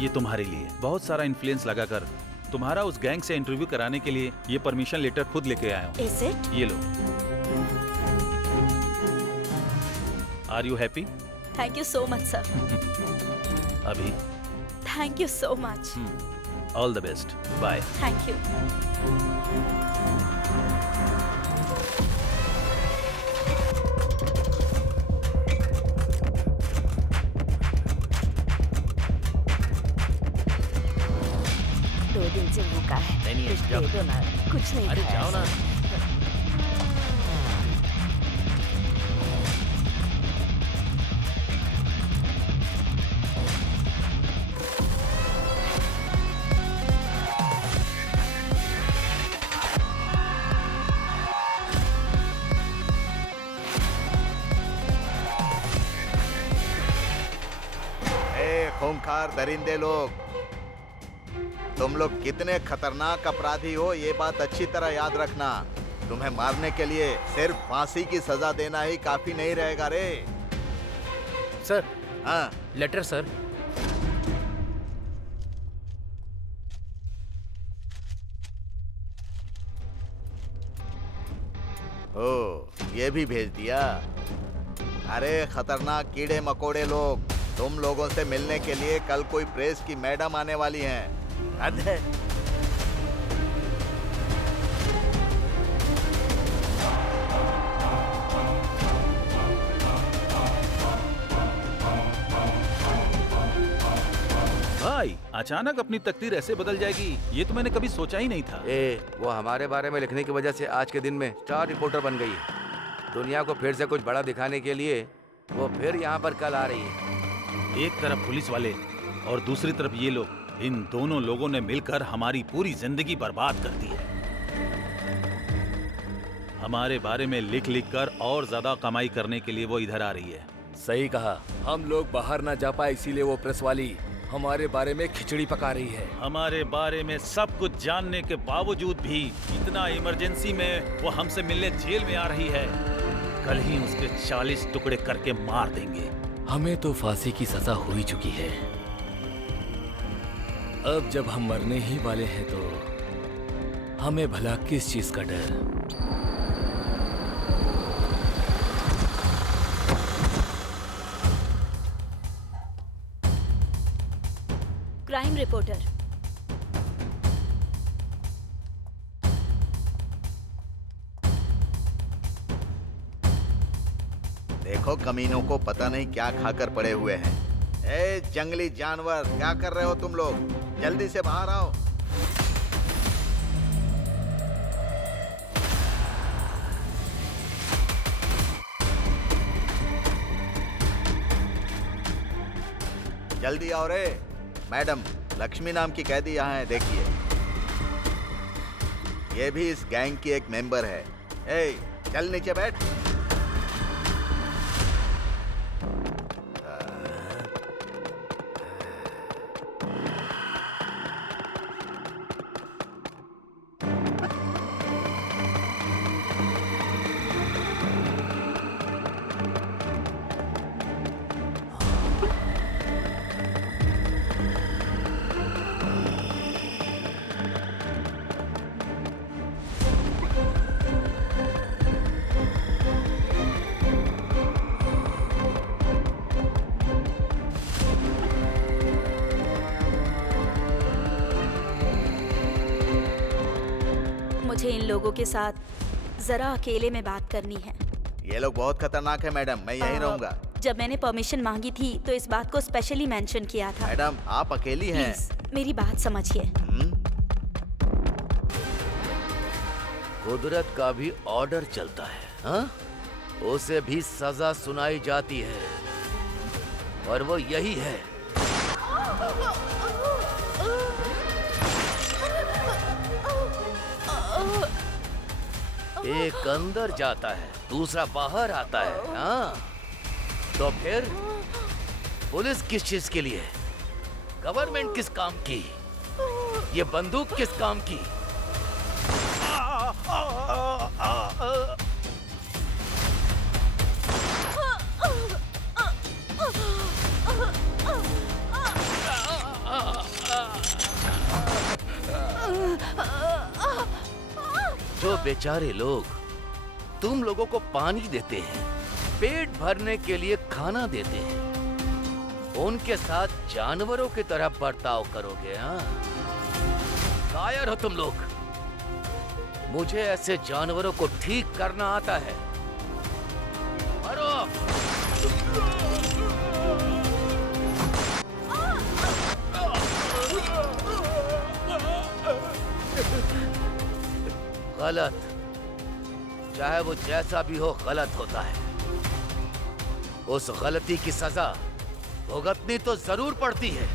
ये तुम्हारे लिए बहुत सारा इन्फ्लुएंस लगाकर तुम्हारा उस गैंग से इंटरव्यू कराने के लिए ये परमिशन लेटर खुद लेके आया हूँ। Is it? ये लो। Are you happy? Thank you so much, sir. अभी Thank you so much. All the best. Bye. Thank you. दो दिन से भूखा है। नहीं, कुछ जाओ। दे दो ना। कुछ नहीं अरे खाया जाओ ना। सर। खूंखार दरिंदे लोग, तुम लोग कितने खतरनाक अपराधी हो ये बात अच्छी तरह याद रखना। तुम्हें मारने के लिए सिर्फ फांसी की सजा देना ही काफी नहीं रहेगा रे। सर, हाँ लेटर सर। ओ ये भी भेज दिया। अरे खतरनाक कीड़े मकोड़े लोग, तुम लोगों से मिलने के लिए कल कोई प्रेस की मैडम आने वाली हैं। हद है। भाई अचानक अपनी तकदीर ऐसे बदल जाएगी ये तो मैंने कभी सोचा ही नहीं था। वो हमारे बारे में लिखने की वजह से आज के दिन में स्टार रिपोर्टर बन गई है। दुनिया को फिर से कुछ बड़ा दिखाने के लिए वो फिर यहाँ पर कल आ रही है। एक तरफ पुलिस वाले और दूसरी तरफ ये लोग, इन दोनों लोगों ने मिलकर हमारी पूरी जिंदगी बर्बाद कर दी है। हमारे बारे में लिख लिख कर और ज्यादा कमाई करने के लिए वो इधर आ रही है। सही कहा, हम लोग बाहर ना जा पाए इसीलिए वो प्रेस वाली हमारे बारे में खिचड़ी पका रही है। हमारे बारे में सब कुछ जानने के बावजूद भी इतना इमरजेंसी में वो हमसे मिलने जेल में आ रही है। कल ही उसके 40 टुकड़े करके मार देंगे। हमें तो फांसी की सजा हो ही चुकी है। अब जब हम मरने ही वाले हैं तो हमें भला किस चीज का डर। Crime reporter. देखो देखो कमीनों को पता नहीं क्या खाकर पड़े हुए हैं। ए जंगली जानवर, क्या कर रहे हो तुम लोग? जल्दी से बाहर आओ। जल्दी आओ रे। मैडम, लक्ष्मी नाम की कैदी यहाँ है, देखिए। ये भी इस गैंग की एक मेंबर है। ए, चल नीचे बैठ। मुझे इन लोगों के साथ जरा अकेले में बात करनी है। ये लोग बहुत खतरनाक है मैडम, मैं यहीं रहूंगा। जब मैंने परमिशन मांगी थी तो इस बात को स्पेशली मेंशन किया था। मैडम, आप अकेली हैं। प्लीज मेरी बात समझिए। कुदरत का भी ऑर्डर चलता है, हाँ? उसे भी सजा सुनाई जाती है और वो यही है। एक अंदर जाता है, दूसरा बाहर आता है, हाँ? तो फिर पुलिस किस चीज के लिए? गवर्नमेंट किस काम की? ये बंदूक किस काम की? जो बेचारे लोग तुम लोगों को पानी देते हैं, पेट भरने के लिए खाना देते हैं, उनके साथ जानवरों की तरह बर्ताव करोगे, हाँ? कायर हो तुम लोग। मुझे ऐसे जानवरों को ठीक करना आता है। मरो। गलत, चाहे वो जैसा भी हो, गलत होता है। उस गलती की सजा भुगतनी तो जरूर पड़ती है।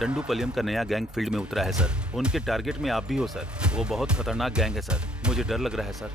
डंडूपलियम का नया गैंग फील्ड में उतरा है सर। उनके टारगेट में आप भी हो सर। वो बहुत खतरनाक गैंग है सर। मुझे डर लग रहा है सर।